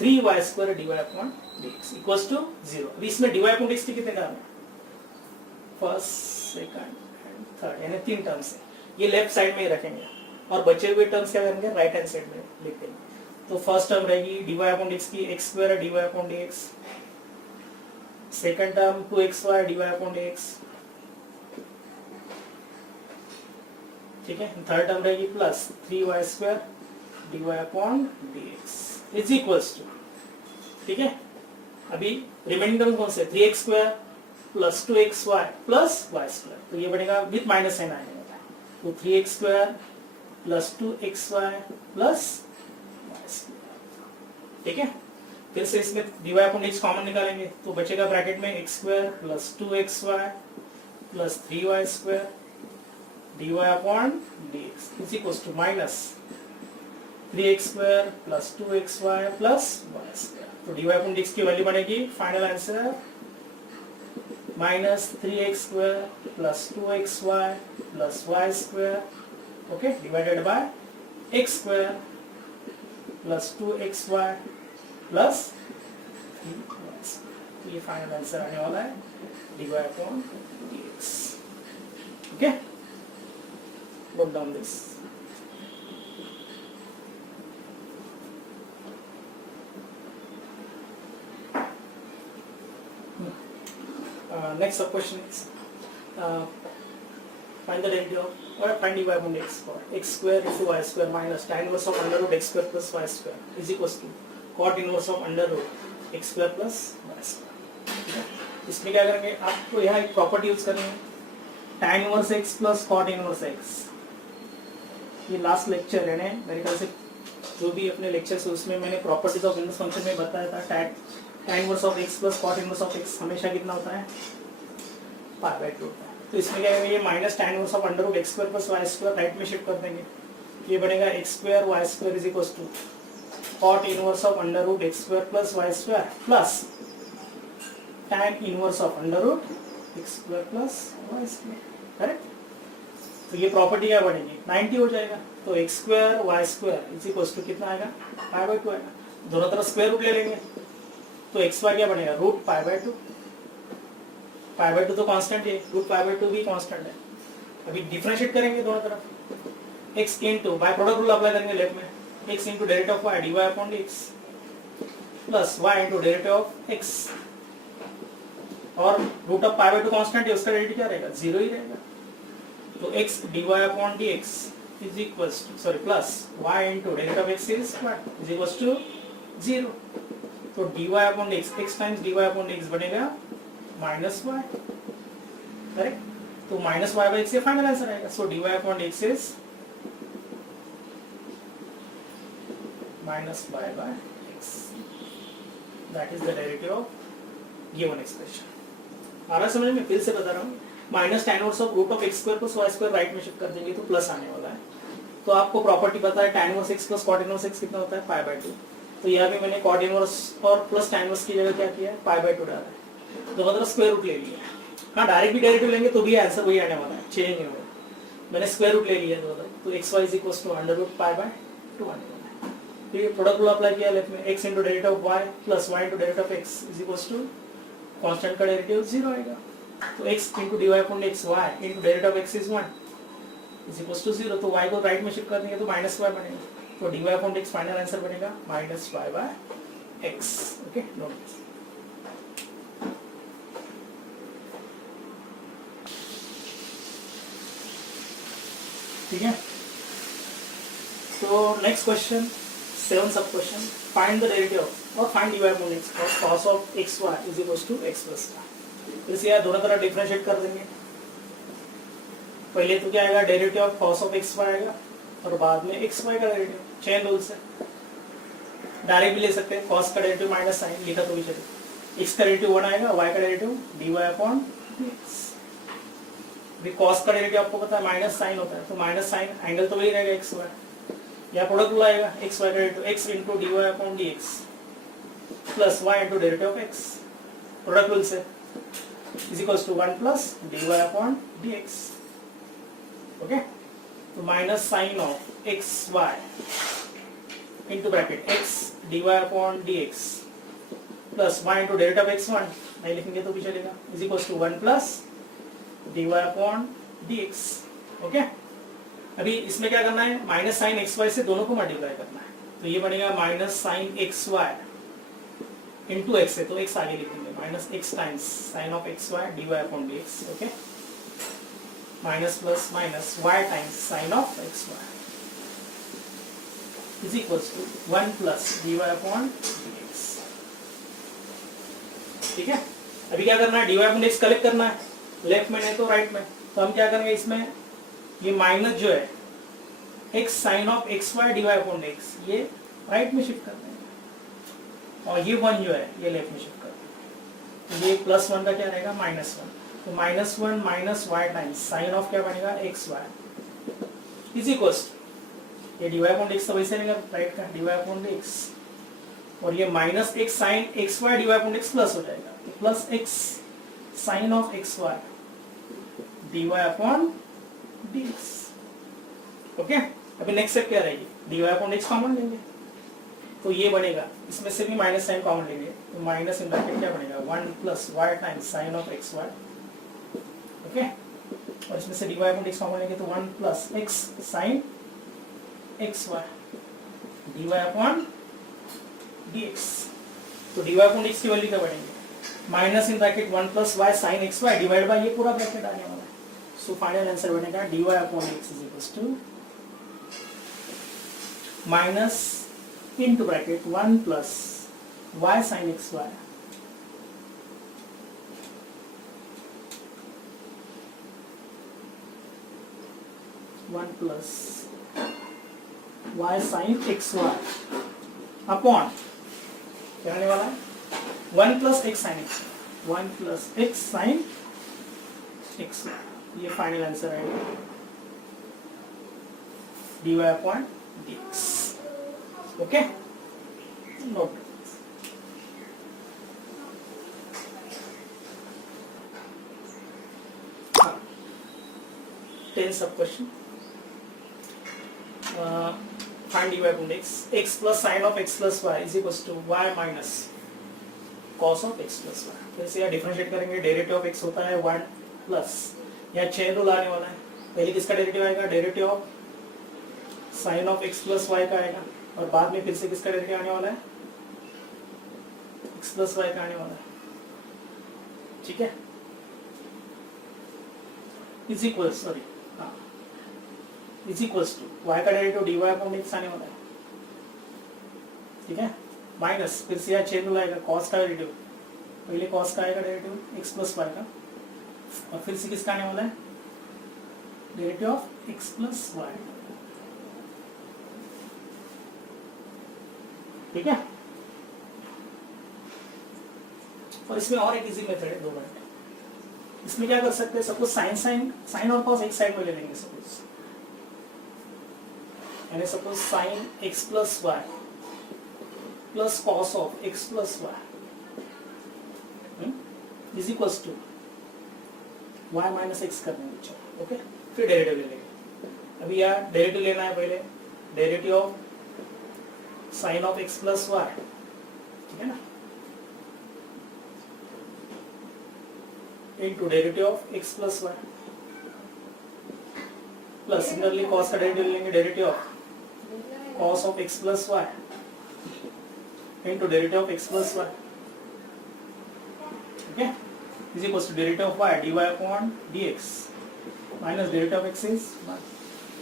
3y square dy upon dx equals to 0। अभी इसमें dy अपॉन dx कितने टर्म है, फर्स्ट सेकंड एंड थर्ड, यानी 3 टर्म्स है, ये लेफ्ट साइड में ही रखेंगे और बचे हुए टर्म्स क्या करेंगे राइट हैंड साइड में लिख देंगे। तो फर्स्ट टर्म रहेगी dy अपॉन dx की x square dy upon dx, second term 2xy dy upon dx, ठीक है, थर्ड टर्म रहेगी plus 3y square dy upon dx is equals to, ठीक है, अभी रिमेनिंग टर्म कौन से 3x square plus 2xy plus y square, तो ये बनेगा विथ माइनस साइन आएगा, तो 3x square plus 2xy plus y square, ठीक है। फिर से इसमें dy अपॉन dx कॉमन निकालेंगे तो बचेगा ब्रैकेट में x square plus 2xy plus 3y square dy upon dx is equals to minus 3x square plus 2xy plus y square, तो dy अपॉन dx की वैल्यू बनेगी final answer minus 3x square plus 2xy plus y square, okay, divided by x square plus 2xy plus 3y, तो ये फाइनल आंसर आने वाला है dy upon dx। Okay, note down this। Next sub question is find the derivative of or find dy upon x for x square into y square minus tan inverse of under root x square plus y square is equals to cot inverse of under root x square plus y square। इसमें क्या करेंगे, आपको यहाँ एक प्रॉपर्टी यूज करनी है tan inverse x plus cot inverse x। ये लास्ट लेक्चर है ना मेरे ख्याल से, जो भी अपने लेक्चर से उसमें मैंने प्रॉपर्टीज ऑफ इनवर्स फंक्शन में बताया था tan inverse of x plus cot inverse of x हमेशा कितना होता है पाई बाय 2 होता है। तो इसमें क्या करेंगे, ये minus tan inverse of under root x square plus y square right में शिफ्ट कर देंगे, ये बनेगा x square y square is equals to cot inverse of under root x square plus y square plus tan inverse of under root x square plus y square, correct. तो ये प्रॉपर्टी क्या बनेगी 90 हो जाएगा, तो x square y square is equals to कितना आएगा पाई बाय 2 आएगा, दोनों तरफ स्क्वायर रूट ले लेंगे तो x बार क्या बनेगा root pi by 2, pi by 2 तो कांस्टेंट है, रूट पाई बाय 2 भी कांस्टेंट है। अभी डिफरेंशिएट करेंगे दोनों तरफ x into by product rule apply करेंगे लेफ्ट में x into derivative of y dy upon dx plus y into derivative of x, और root of pi by 2 constant है, उसका डेरिवेटिव क्या रहेगा 0 ही रहेगा, तो x dy upon dx is equals to sorry plus y into derivative of x is what is equals to 0। तो dy upon x, x times dy upon x बनेगा माइनस वाई, करेक्ट। तो माइनस वाई बाई एक्स ये फाइनल आंसर आएगा। So dy upon x is minus y by x, that is the derivative of given expression. आ रहा समझ में? फिर से बता रहा हूँ, minus tan inverse of root of x square plus y square right में शिफ्ट कर देंगे तो प्लस आने वाला है। तो आपको प्रॉपर्टी पता है tan inverse x plus cot inverse x कितना होता है, पाई बाय 2। तो यहाँ पे मैंने cot इनवर्स और प्लस tan इनवर्स की जगह क्या किया है, पाई बाय 2 डाला है। तो मतलब स्क्वायर रूट ले लिया। हाँ, डायरेक्ट भी डेरिवेटिव लेंगे तो भी आंसर वही आने वाला है, चेंज नहीं होगा। मैंने स्क्वायर रूट ले लिया तो x y is equal to under root pi by 2 आने वाला है। फिर ये प्रोडक्ट रूल अप्लाई किया लेफ्ट में, x into derivative of y plus y into derivative of x is equal to constant का डेरिवेटिव 0 आएगा। तो x into dy upon x, y into derivative of x is 1 is equal to 0। तो y को राइट में शिफ्ट कर देंगे तो माइनस y बनेगा। तो dy upon x final answer बनेगा minus y by x। Okay, note this. ठीक है, तो नेक्स्ट क्वेश्चन 7 सब क्वेश्चन, फाइंड द डेरिवेटिव और फाइंड dy अपॉन x और cos of xy is equal to x plus y। इसे यार दोनों तरफ डिफरेंशिएट कर देंगे। पहले तो क्या आएगा, derivative of cos of xy आएगा और बाद में xy का डेरिवेटिव, चेन रूल से डायरेक्ट भी ले सकते हैं। cos का डेरिवेटिव माइनस साइन लिखा तो भी चलेगा, x का डेरिवेटिव 1 आएगा, y का derivative dy upon dx। cos का डेरिवेटिव आपको पता है माइनस साइन होता है, तो माइनस साइन एंगल तो वही रहेगा एक्स वाई, या प्रोडक्ट रूल आएगा एक्स वाई का derivative x into dy upon dx plus y into derivative of x, product rule से is equals to 1 plus dy upon dx। Okay, तो minus sine of x y into bracket x dy upon dx plus y into derivative of x 1 नहीं लिखेंगे तो भी चलेगा, is equals to 1 plus dy upon dx। Okay, अभी इसमें क्या करना है, माइनस साइन एक्स वाई से दोनों को मल्टीप्लाई करना है। तो ये बनेगा minus sine x y into x है, तो एक्स आगे लिखेंगे, minus x times sine of x y dy upon dx। Okay, minus plus minus y times sine of x y is equals to 1 plus dy upon dx। ठीक है, अभी क्या करना है, dy अपॉन dx कलेक्ट करना है, लेफ्ट में नहीं तो राइट में। तो हम क्या करेंगे, इसमें ये माइनस जो है x sine of x y dy upon dx ये राइट में शिफ्ट कर देंगे और ये 1 जो है ये लेफ्ट में शिफ्ट कर देंगे। तो ये प्लस 1 का क्या रहेगा, माइनस 1। तो minus 1 minus y times sine of क्या बनेगा, एक्स वाई इज इक्वल्स ये dy अपॉन dx तो वैसे रहेगा राइट का dy अपॉन dx, और ये minus x sine x y dy upon dx plus हो जाएगा, तो plus x sine of x y dy upon dx। Okay, अभी नेक्स्ट स्टेप क्या रहेगी, dy अपॉन dx कॉमन लेंगे तो ये बनेगा, इसमें से भी माइनस साइन कॉमन लेंगे तो माइनस इन ब्रैकेट क्या बनेगा, 1 plus y times sine of x y. Okay, और इसमें से dy अपॉन dx कॉमन लेंगे तो 1 plus x sine x y dy upon dx। तो dy अपॉन dx की वैल्यू क्या बनेगी, minus in bracket 1 plus y sine x y divide by ये पूरा ब्रैकेट आने वाला है। सो फाइनल आंसर बनेगा dy upon x is equals to minus into bracket 1 plus y sine x y one plus y sine x y upon क्या आने वाला है, 1 plus x sine x, 1 plus x sine x, ये फाइनल आंसर है dy upon dx। Okay, note. Ten sub question, find dy upon dx, x plus sine of x plus y is equals to y minus cos of x plus y। फिर से यहाँ डिफरेंशिएट करेंगे, डेरिवेटिव ऑफ x होता है 1 प्लस, यहाँ चेन रूल आने वाला है, पहले किसका डेरिवेटिव आएगा, derivative of sine of x plus y का आएगा, और बाद में फिर से किसका डेरिवेटिव आने वाला है, x प्लस y का आने वाला है। ठीक है, is equal sorry is equals to y का डेरिवेटिव dy अपॉन x आने वाला है। ठीक है, माइनस, फिर से यहाँ चेन रूल आएगा, कॉस का डेरिवेटिव, पहले कॉस का आएगा डेरिवेटिव एक्स प्लस वाई का, और फिर से किसका आने वाला है, derivative of x plus y. ठीक है। और इसमें और एक इजी मेथड है, 2 मिनट। इसमें क्या कर सकते हैं, सपोज साइन और कॉस एक साइड में ले लेंगे, सपोज यानी suppose sine x plus y plus cos of x plus y is equals to y minus x कर देंगे। ओके, फिर डेरिवेटिव ले लेंगे। अभी यहाँ डेरिवेटिव लेना है, पहले derivative of sine of x plus y, ठीक है ना, into derivative of x plus y plus similarly cos का डेरिवेटिव लेंगे, derivative of cos of x plus y into derivative of x plus y, okay, is equals to derivative of y dy upon dx minus derivative of x is 1।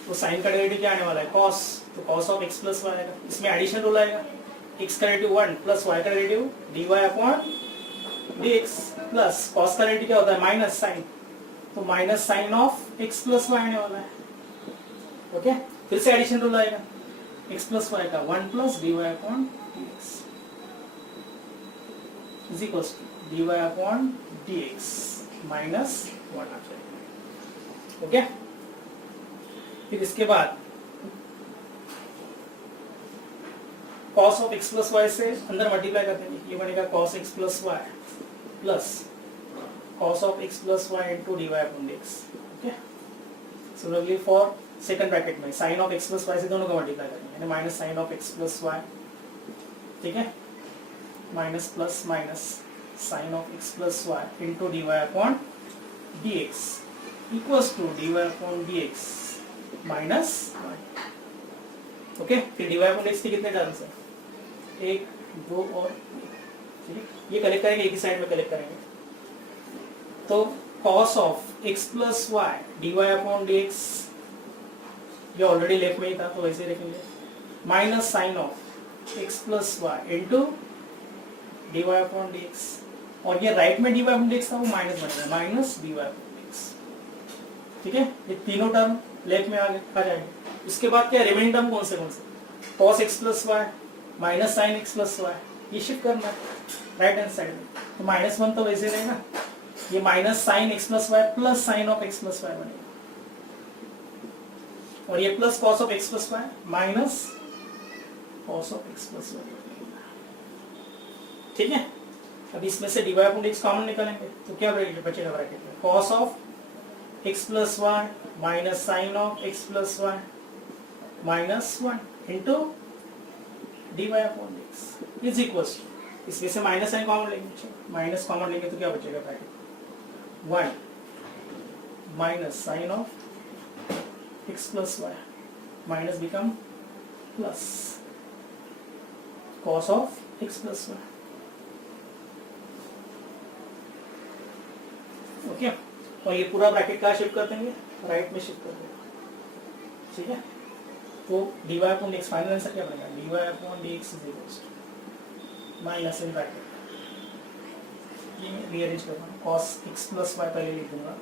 तो साइन का डेरिवेटिव क्या आने वाला है, cos, तो cos of x plus y आएगा, इसमें एडिशन रूल आएगा, x का डेरिवेटिव 1 प्लस y का derivative dy upon dx plus cos का डेरिवेटिव क्या होता है, माइनस साइन, तो minus sine of x plus y आने वाला है। ओके, फिर से एडिशन रूल आएगा, x प्लस वाई का 1 plus dy upon dx is equals to dy upon dx minus 1 आ जाएगा। ओके, फिर इसके बाद cos of x plus y से अंदर मल्टीप्लाई कर देंगे, ये बनेगा cos x plus y plus cos of x plus y into dy upon dx। Okay, similarly for second bracket में sine of x plus y से दोनों का मल्टीप्लाई करेंगे, यानी minus sine of x plus y, ठीक है, minus plus minus sine of x plus y into d y upon d x equals to d y upon d x minus 1। Okay, फिर डी वाई अपॉन एक्स के कितने टर्म्स हैं, 1 2 और 1, ठीक है, ये कलेक्ट करेंगे, एक ही साइड में कलेक्ट करेंगे, तो cos of x plus y d y upon d x, ये ऑलरेडी लेफ्ट में ही था तो वैसे ही लिखेंगे, minus sine of x plus y into d y upon d x, और ये राइट में d y upon d x था, वो माइनस बन गया, minus d y upon d x. ठीक है, ये तीनों टर्म लेफ्ट में आ जाएंगे। इसके बाद क्या रिमेनिंग टर्म कौन से cos x plus y minus sine x plus y, ये शिफ्ट करना है राइट हैंड साइड में, तो -1 तो वैसे रहेगा, ये minus sine x plus y plus sine of x plus y बनेगा, और ये plus cos of x plus y minus cos of x plus y. ठीक है, अब इसमें से dy अपॉन dx कॉमन निकालेंगे, तो क्या बचेगा ब्रैकेट में, cos of x plus y minus sine of x plus y minus 1 into dy upon dx is equals to, इसमें से माइनस साइन कॉमन लेंगे, माइनस कॉमन लेंगे तो क्या बचेगा bracket 1 minus sine of x plus y minus become plus cos of x plus y। Okay, और ये पूरा ब्रैकेट कहाँ शिफ्ट कर देंगे, राइट में शिफ्ट कर देंगे। ठीक है, तो dy upon dx final answer क्या बनेगा, dy upon dx is equals to minus in bracket, ये रीअरेंज करना, cos x plus y पहले लिख दूंगा,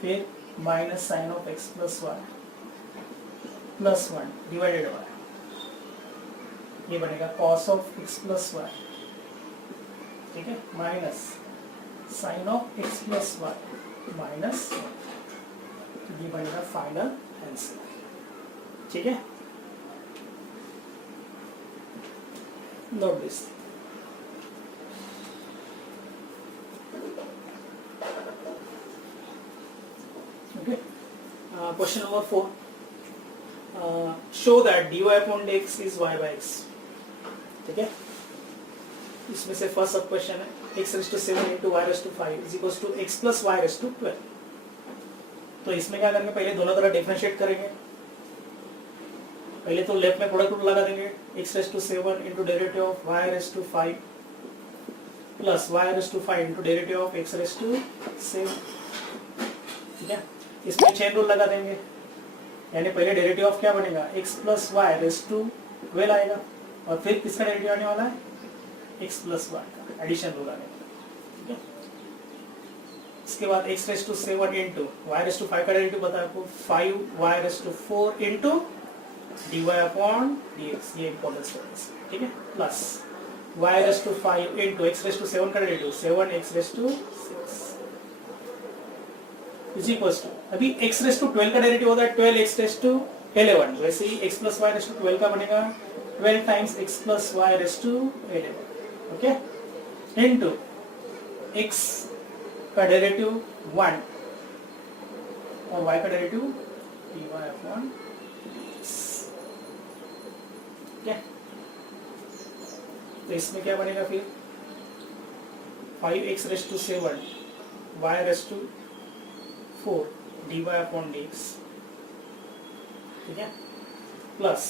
फिर minus sine of x plus y plus 1 divided by, ये बनेगा cos of x plus y, ठीक है, minus sine of x plus y minus 1, ये बनेगा फाइनल आंसर। ठीक है, note this. Okay, question number 4, show that dy upon dx is y by x। ठीक है, इसमें से फर्स्ट सब क्वेश्चन है x raised to 7 into y raised to 5 is equals to x plus y raised to 12। तो इसमें क्या करेंगे, पहले दोनों तरफ डिफरेंशिएट करेंगे, पहले तो लेफ्ट में प्रोडक्ट रूल लगा देंगे, x raised to 7 into derivative of y raised to 5 plus y raised to 5 into derivative of x raised to 7। ठीक है, इसमें चेन रूल लगा देंगे, यानी पहले डेरिवेटिव ऑफ क्या बनेगा, x plus y raise to 12 आएगा, और फिर किसका डेरिवेटिव आने वाला है, x प्लस वाई का एडिशन रूल आने वाला, ठीक है। इसके बाद x raise to 7 into y raise to 5 का डेरिवेटिव पता है आपको, 5y raise to 4 into dy upon dx, ये इम्पोर्टेंट स्टेप्स, ठीक है, plus y raise to 5 into x raise to 7 का derivative 7x raise to 6 is equals to, अभी x रेस टू 12 का डेरिवेटिव होता है 12x रेस टू 11, वैसे ही x plus y raise to 12 का बनेगा 12 times x plus y raise to 11, okay, into x का डेरिवेटिव 1 और y का डेरिवेटिव dy अपॉन dx, ठीक है। तो इसमें क्या बनेगा फिर 5x raise to 7 y raise to 4 dy upon dx, ठीक है, plus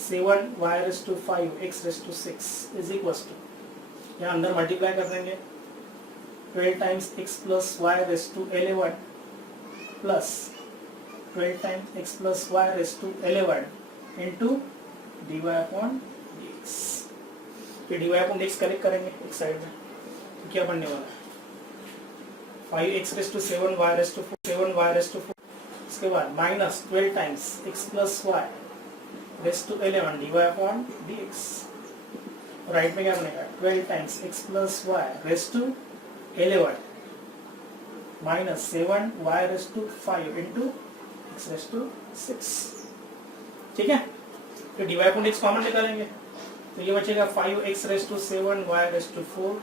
7y raise to 5 x raise to 6 is equals to, यहाँ अंदर मल्टीप्लाई कर देंगे 12 times x plus y raise to 11 plus 12 times x plus y raise to 11 into dy upon dx, फिर dy अपॉन dx कलेक्ट करेंगे एक साइड में, तो क्या बनने वाला है 5x raise to 7y raise to 4 7y raise to 4, इसके बाद minus 12 times x plus y raise to 11 dy upon dx, right में क्या बनेगा 12 times x plus y raise to 11 minus 7y raise to 5 into x raise to 6, ठीक है। तो dy अपॉन dx कॉमन निकालेंगे, तो ये बचेगा 5x raise to 7y raise to 4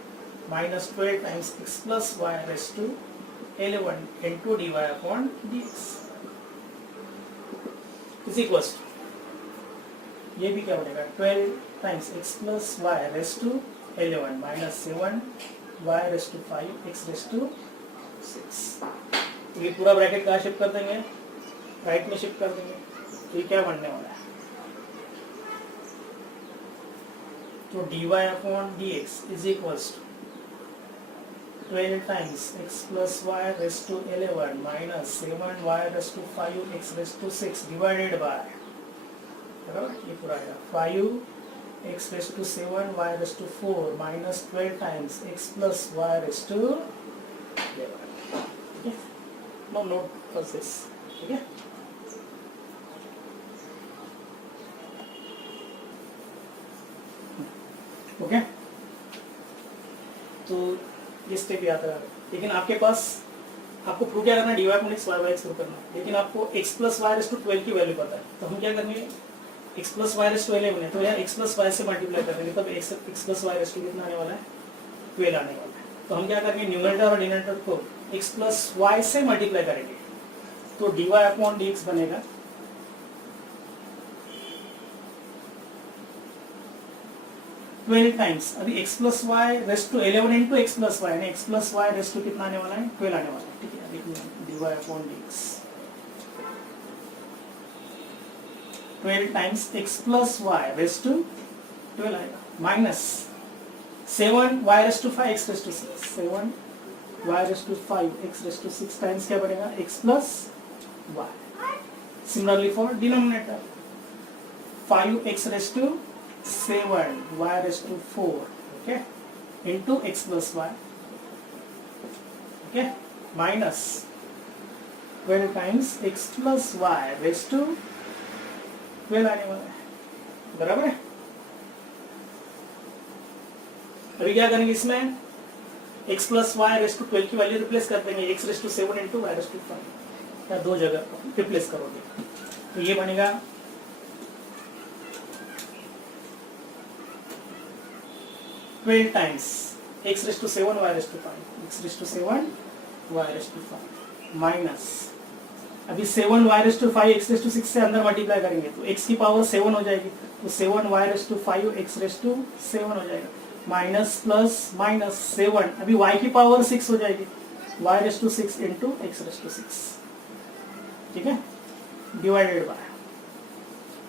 minus 12 times x plus y raise to 11 into dy upon dx is equals to, ये भी क्या बनेगा 12 times x plus y raise to 11 minus 7y raise to 5 x raise to 6, तो ये पूरा ब्रैकेट कहाँ शिफ्ट कर देंगे, राइट में शिफ्ट कर देंगे, तो ये क्या बनने वाला है, तो dy upon dx is equals to 12 times x plus y raised to 11 minus 7y raised to 5x raised to 6 divided by, ये पूरा आएगा 5x raised to 7y raised to 4 minus 12 times x plus y raised to 11, ठीक है, no note for this, ठीक है। ओके, तो ये स्टेप याद रहा, लेकिन आपके पास आपको प्रूव क्या करना है dy upon x y by x prove करना, लेकिन आपको x plus y raise to 12 की वैल्यू पता है, तो हम क्या करेंगे x plus y raise to 11 है, तो यहाँ x प्लस y से मल्टीप्लाई करेंगे, तब x plus y raise to कितना आने वाला है 12 आने वाला है, तो हम क्या करेंगे न्यूमरेटर और डिनोमिनेटर को x प्लस y से मल्टीप्लाई करेंगे, तो dy अपॉन dx बनेगा 12 टाइम्स, अभी x plus y raise to 11 into x plus y, यानी x plus y raise to कितना आने वाला है 12 आने वाला है, ठीक है, देखिए dy upon dx 12 times x plus y raise to 12 आएगा, minus 7y raise to 5 x raise to 6, 7y raise to 5 x raise to 6 times क्या बनेगा x plus y, similarly for denominator 5x raise to 7y raised to 4, okay, into x plus y, okay, minus 12 times x plus y raised to 12 आने वाला है, बराबर है। अभी क्या करेंगे इसमें x plus y raised to 12 की वैल्यू रिप्लेस कर देंगे x raised to 7 into y raised to 5, या दो जगह रिप्लेस करोगे, तो ये बनेगा 12 times x raised to 7 y raised to 5, x raised to 7 y raised to 5 minus, अभी 7 y raised to 5 x raised to 6 से अंदर मल्टीप्लाई करेंगे तो x की पावर 7 हो जाएगी, तो 7 y raised to 5 x raised to 7 हो जाएगा, माइनस प्लस माइनस 7, अभी y की पावर 6 हो जाएगी, y raised to 6 into x raised to 6, ठीक है, divided by,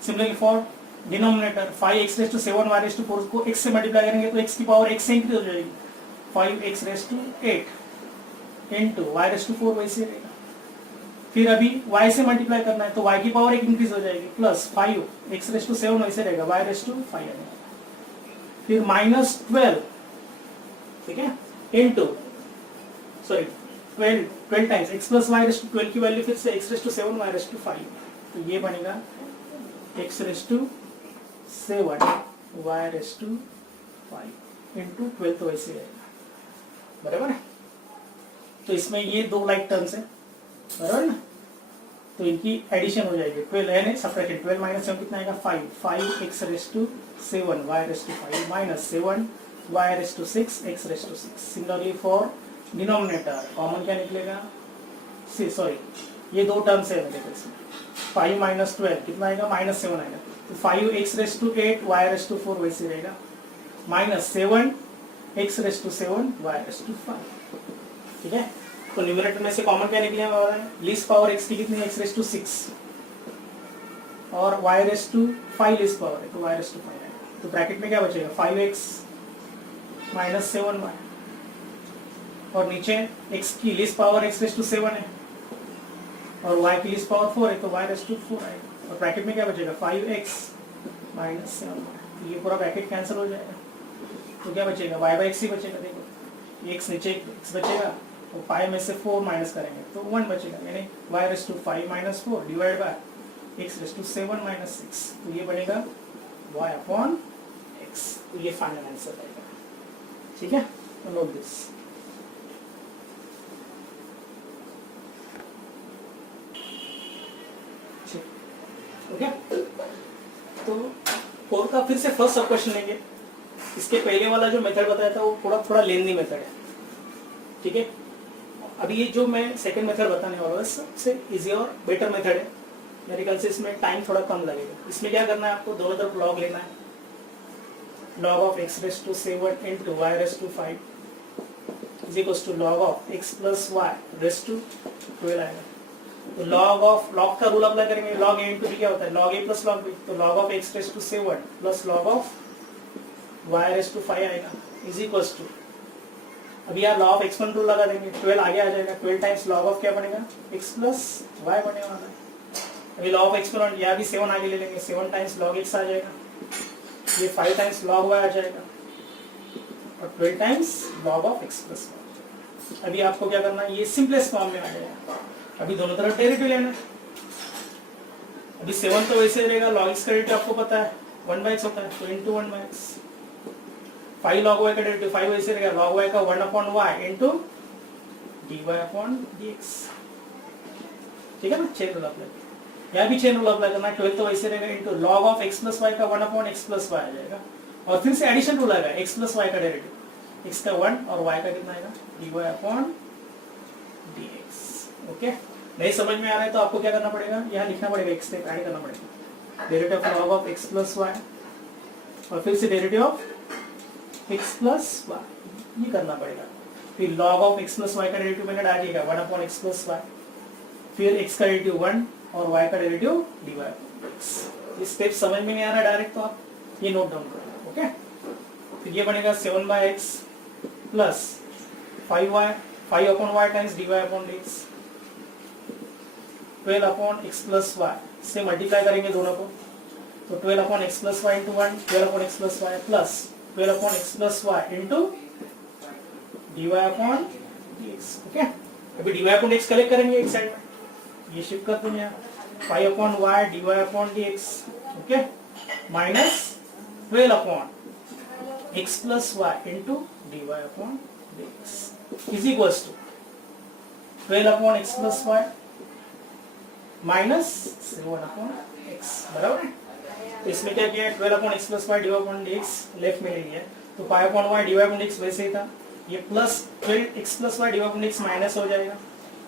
similarly for denominator 5x raise to 7y raise to 4 को x से मल्टीप्लाई करेंगे तो x की पावर x से इंक्रीज हो जाएगी, 5x raise to 8 into y raise to 4 वैसे रहेगा, फिर अभी y से मल्टीप्लाई करना है तो y की पावर 1 इंक्रीज हो जाएगी, प्लस 5x रेस टू 7 वैसे रहेगा, y रेस टू 5 आएगा, फिर -12, ठीक है, into sorry 12 times x plus y raise to 12 की वैल्यू फिर से x raise to 7 y raise to 5, तो ये बनेगा x raise to 7 y raise to 5 into 12, तो वैसे रहेगा, बराबर है। तो इसमें ये दो लाइक टर्म्स है, बराबर ना, तो इनकी एडिशन हो जाएगी 12 यानी सब्ट्रैक्शन 12 माइनस 7 कितना आएगा 5 x raise to 7 y raise to 5 minus 7 y raise to 6 x raise to 6। Similarly for denominator common क्या निकलेगा, सॉरी ये दो टर्म्स है मेरे पास, 5 माइनस 12 कितना आएगा -7 आएगा, तो 5 x raise to 8 y raise to 4 वैसे रहेगा, minus 7 x raise to 7 y raise to 5, ठीक है। तो न्यूमरेटर में से कॉमन क्या निकलेगा, लीस्ट पावर x की कितनी है x रेस टू 6 और y raise to 5 least power है तो y रेस टू 5 है, तो ब्रैकेट में क्या बचेगा 5x माइनस 7y, और नीचे x की least power x raise to 7 है और y की लीस्ट पावर 4 है तो y रेस टू 4 आएगा, और ब्रैकेट में क्या बचेगा 5x माइनस 7y, ये पूरा ब्रैकेट कैंसिल हो जाएगा, तो क्या बचेगा y बाई x ही बचेगा। देखो x नीचे x बचेगा, तो 5 में से 4 माइनस करेंगे तो 1 बचेगा, यानी y raise to 5 minus 4 divide by x raise to 7 minus 6, तो ये बनेगा y अपॉन x, तो ये फाइनल आंसर रहेगा, ठीक है। तो नोट दिस, ओके। तो 4 का फिर से फर्स्ट सब क्वेश्चन लेंगे, इसके पहले वाला जो मेथड बताया था वो थोड़ा लेंदी मेथड है, ठीक है। अभी ये जो मैं सेकंड मेथड बताने वाला हूँ सबसे इजी और बेटर मेथड है, मेरे ख्याल से इसमें टाइम थोड़ा कम लगेगा। इसमें क्या करना है, आपको दोनों तरफ लॉग लेना है, log of x raise to 7 into y raise to 5 is equals to log of x plus y raise to 12 आएगा। तो log का रूल अप्लाई करेंगे, log a into b क्या होता है log a plus log b, तो log of x raise to 7 plus log of y raise to 5 आएगा इज इक्वल्स टू, अभी यार लॉ ऑफ एक्सपोनेंट रूल लगा देंगे, 12 आगे आ जाएगा, 12 टाइम्स लॉग ऑफ क्या बनेगा x प्लस y बने वाला है। अभी लॉ ऑफ एक्सपोनेंट यहाँ भी 7 आगे ले लेंगे, 7 टाइम्स लॉग x आ जाएगा, ये 5 टाइम्स लॉग y आ जाएगा, और 12 times log of x plus y। अभी आपको क्या करना है, ये सिंपलेस्ट फॉर्म में आ जाएगा, अभी दोनों तरफ डेरिवेटिव लेना। अभी 7 तो वैसे रहेगा, लॉग x का डेरिवेटिव आपको पता है 1/x होता है, तो इनटू 1/x, 5 log y का डेरिवेटिव 5 वैसे रहेगा, log y का 1 upon y into dy upon dx, ठीक है ना। चेन रूल अप्लाई, यहाँ भी चेन रूल अप्लाई करना है, 12 तो वैसे रहेगा into log of x plus y का 1 अपॉन x प्लस y आ जाएगा, और फिर से एडिशन रूल आएगा, x प्लस y का डेरिवेटिव, x का 1 और y का कितना आएगा dy अपॉन dx, ओके। नहीं समझ में आ रहा है तो आपको क्या करना पड़ेगा, यहाँ लिखना पड़ेगा, एक स्टेप ऐड करना पड़ेगा, derivative of log of x plus y और फिर से derivative of x plus y, ये करना पड़ेगा। फिर log of x plus y का डेरिवेटिव मैंने डाल दिया 1 अपॉन x प्लस y, फिर x का डेरिवेटिव 1 और y का डेरिवेटिव dy अपॉन x। ये स्टेप समझ में नहीं आ रहा डायरेक्ट तो आप ये नोट डाउन करो, ओके। फिर ये बनेगा 7/x plus 5 upon y times dy upon dx, 12 upon x plus y से मल्टीप्लाई करेंगे दोनों को, तो 12 upon x plus y into 1, 12 upon x plus y plus 12 upon x plus y into dy upon dx, okay. अभी dy अपॉन dx कलेक्ट करेंगे एक साइड में, ये शिफ्ट कर दूंगा यहाँ, 5 upon y dy upon dx, okay, minus 12 upon x plus y into dy upon dx is equals to 12 upon x plus y minus 7 upon x, बराबर है। तो इसमें क्या किया, 12 upon x plus y dy upon dx left में ले लिया, तो 5 upon y dy upon dx वैसे ही था, ये plus 12 x plus y dy upon dx minus हो जाएगा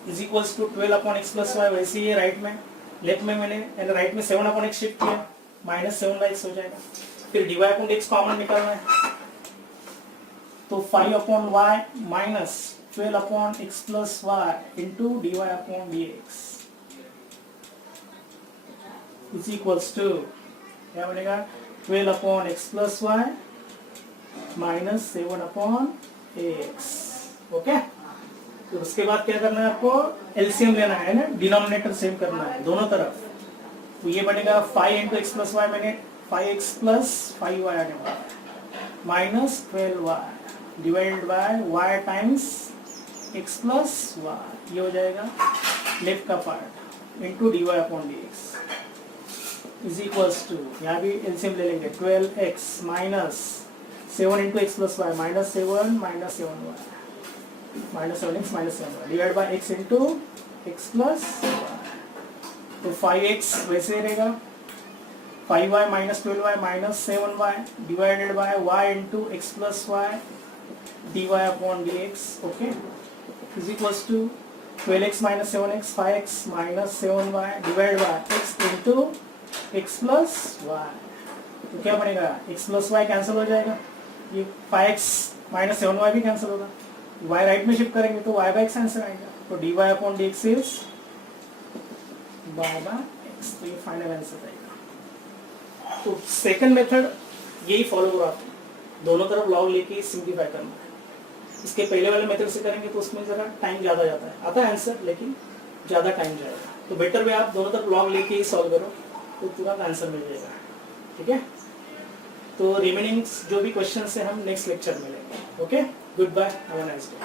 is equals to 12 upon x plus y, वैसे ही राइट में, लेफ्ट में मैंने राइट में 7 अपॉन x शिफ्ट किया, माइनस 7/x हो जाएगा। फिर dy अपॉन dx कॉमन निकालना है, तो 5 upon y minus 12 upon x plus y into dy upon dx is equals to क्या बनेगा 12 upon x plus y minus 7 upon x, okay. तो उसके बाद क्या करना है, आपको एलसीएम लेना है ना, डिनोमिनेटर सेम करना है दोनों तरफ, तो ये बनेगा 5 इंटू एक्स प्लस वाई, मैंने 5x प्लस 5y आने वाला, minus 12y divided by y times x plus y, ये हो जाएगा लेफ्ट का part into dy upon d x is equals to, यहाँ भी एलसीएम ले लेंगे, 12x minus 7 into x plus y minus 7 minus 7y minus 7x minus 7y divide by x into x plus y, तो 5x वैसे रहेगा, 5y minus 12y minus 7y divided by y into x plus Y dy upon dx, okay, is equals to 12x minus 7x 5x minus 7y divide by x into x plus y, तो क्या बनेगा, x प्लस वाई कैंसिल हो जाएगा, ये 5x माइनस 7y भी कैंसिल होगा, y राइट में शिफ्ट करेंगे तो y बाई एक्स आंसर आएगा, तो dy upon dx is y by x, तो ये फाइनल आंसर आएगा। तो सेकंड मेथड यही फॉलो करो आप, दोनों तरफ लॉग लेके सिंप्लीफाई करना है। इसके पहले वाले मेथड से करेंगे तो उसमें जरा टाइम ज़्यादा जाता है, आता है आंसर लेकिन ज़्यादा टाइम जाएगा, तो बेटर वे आप दोनों तरफ लॉग लेके ही सॉल्व करो तो तुरंत आंसर मिल जाएगा, ठीक है। तो रिमेनिंग जो भी क्वेश्चन है हम नेक्स्ट लेक्चर में लेंगे, okay, goodbye, have a nice day.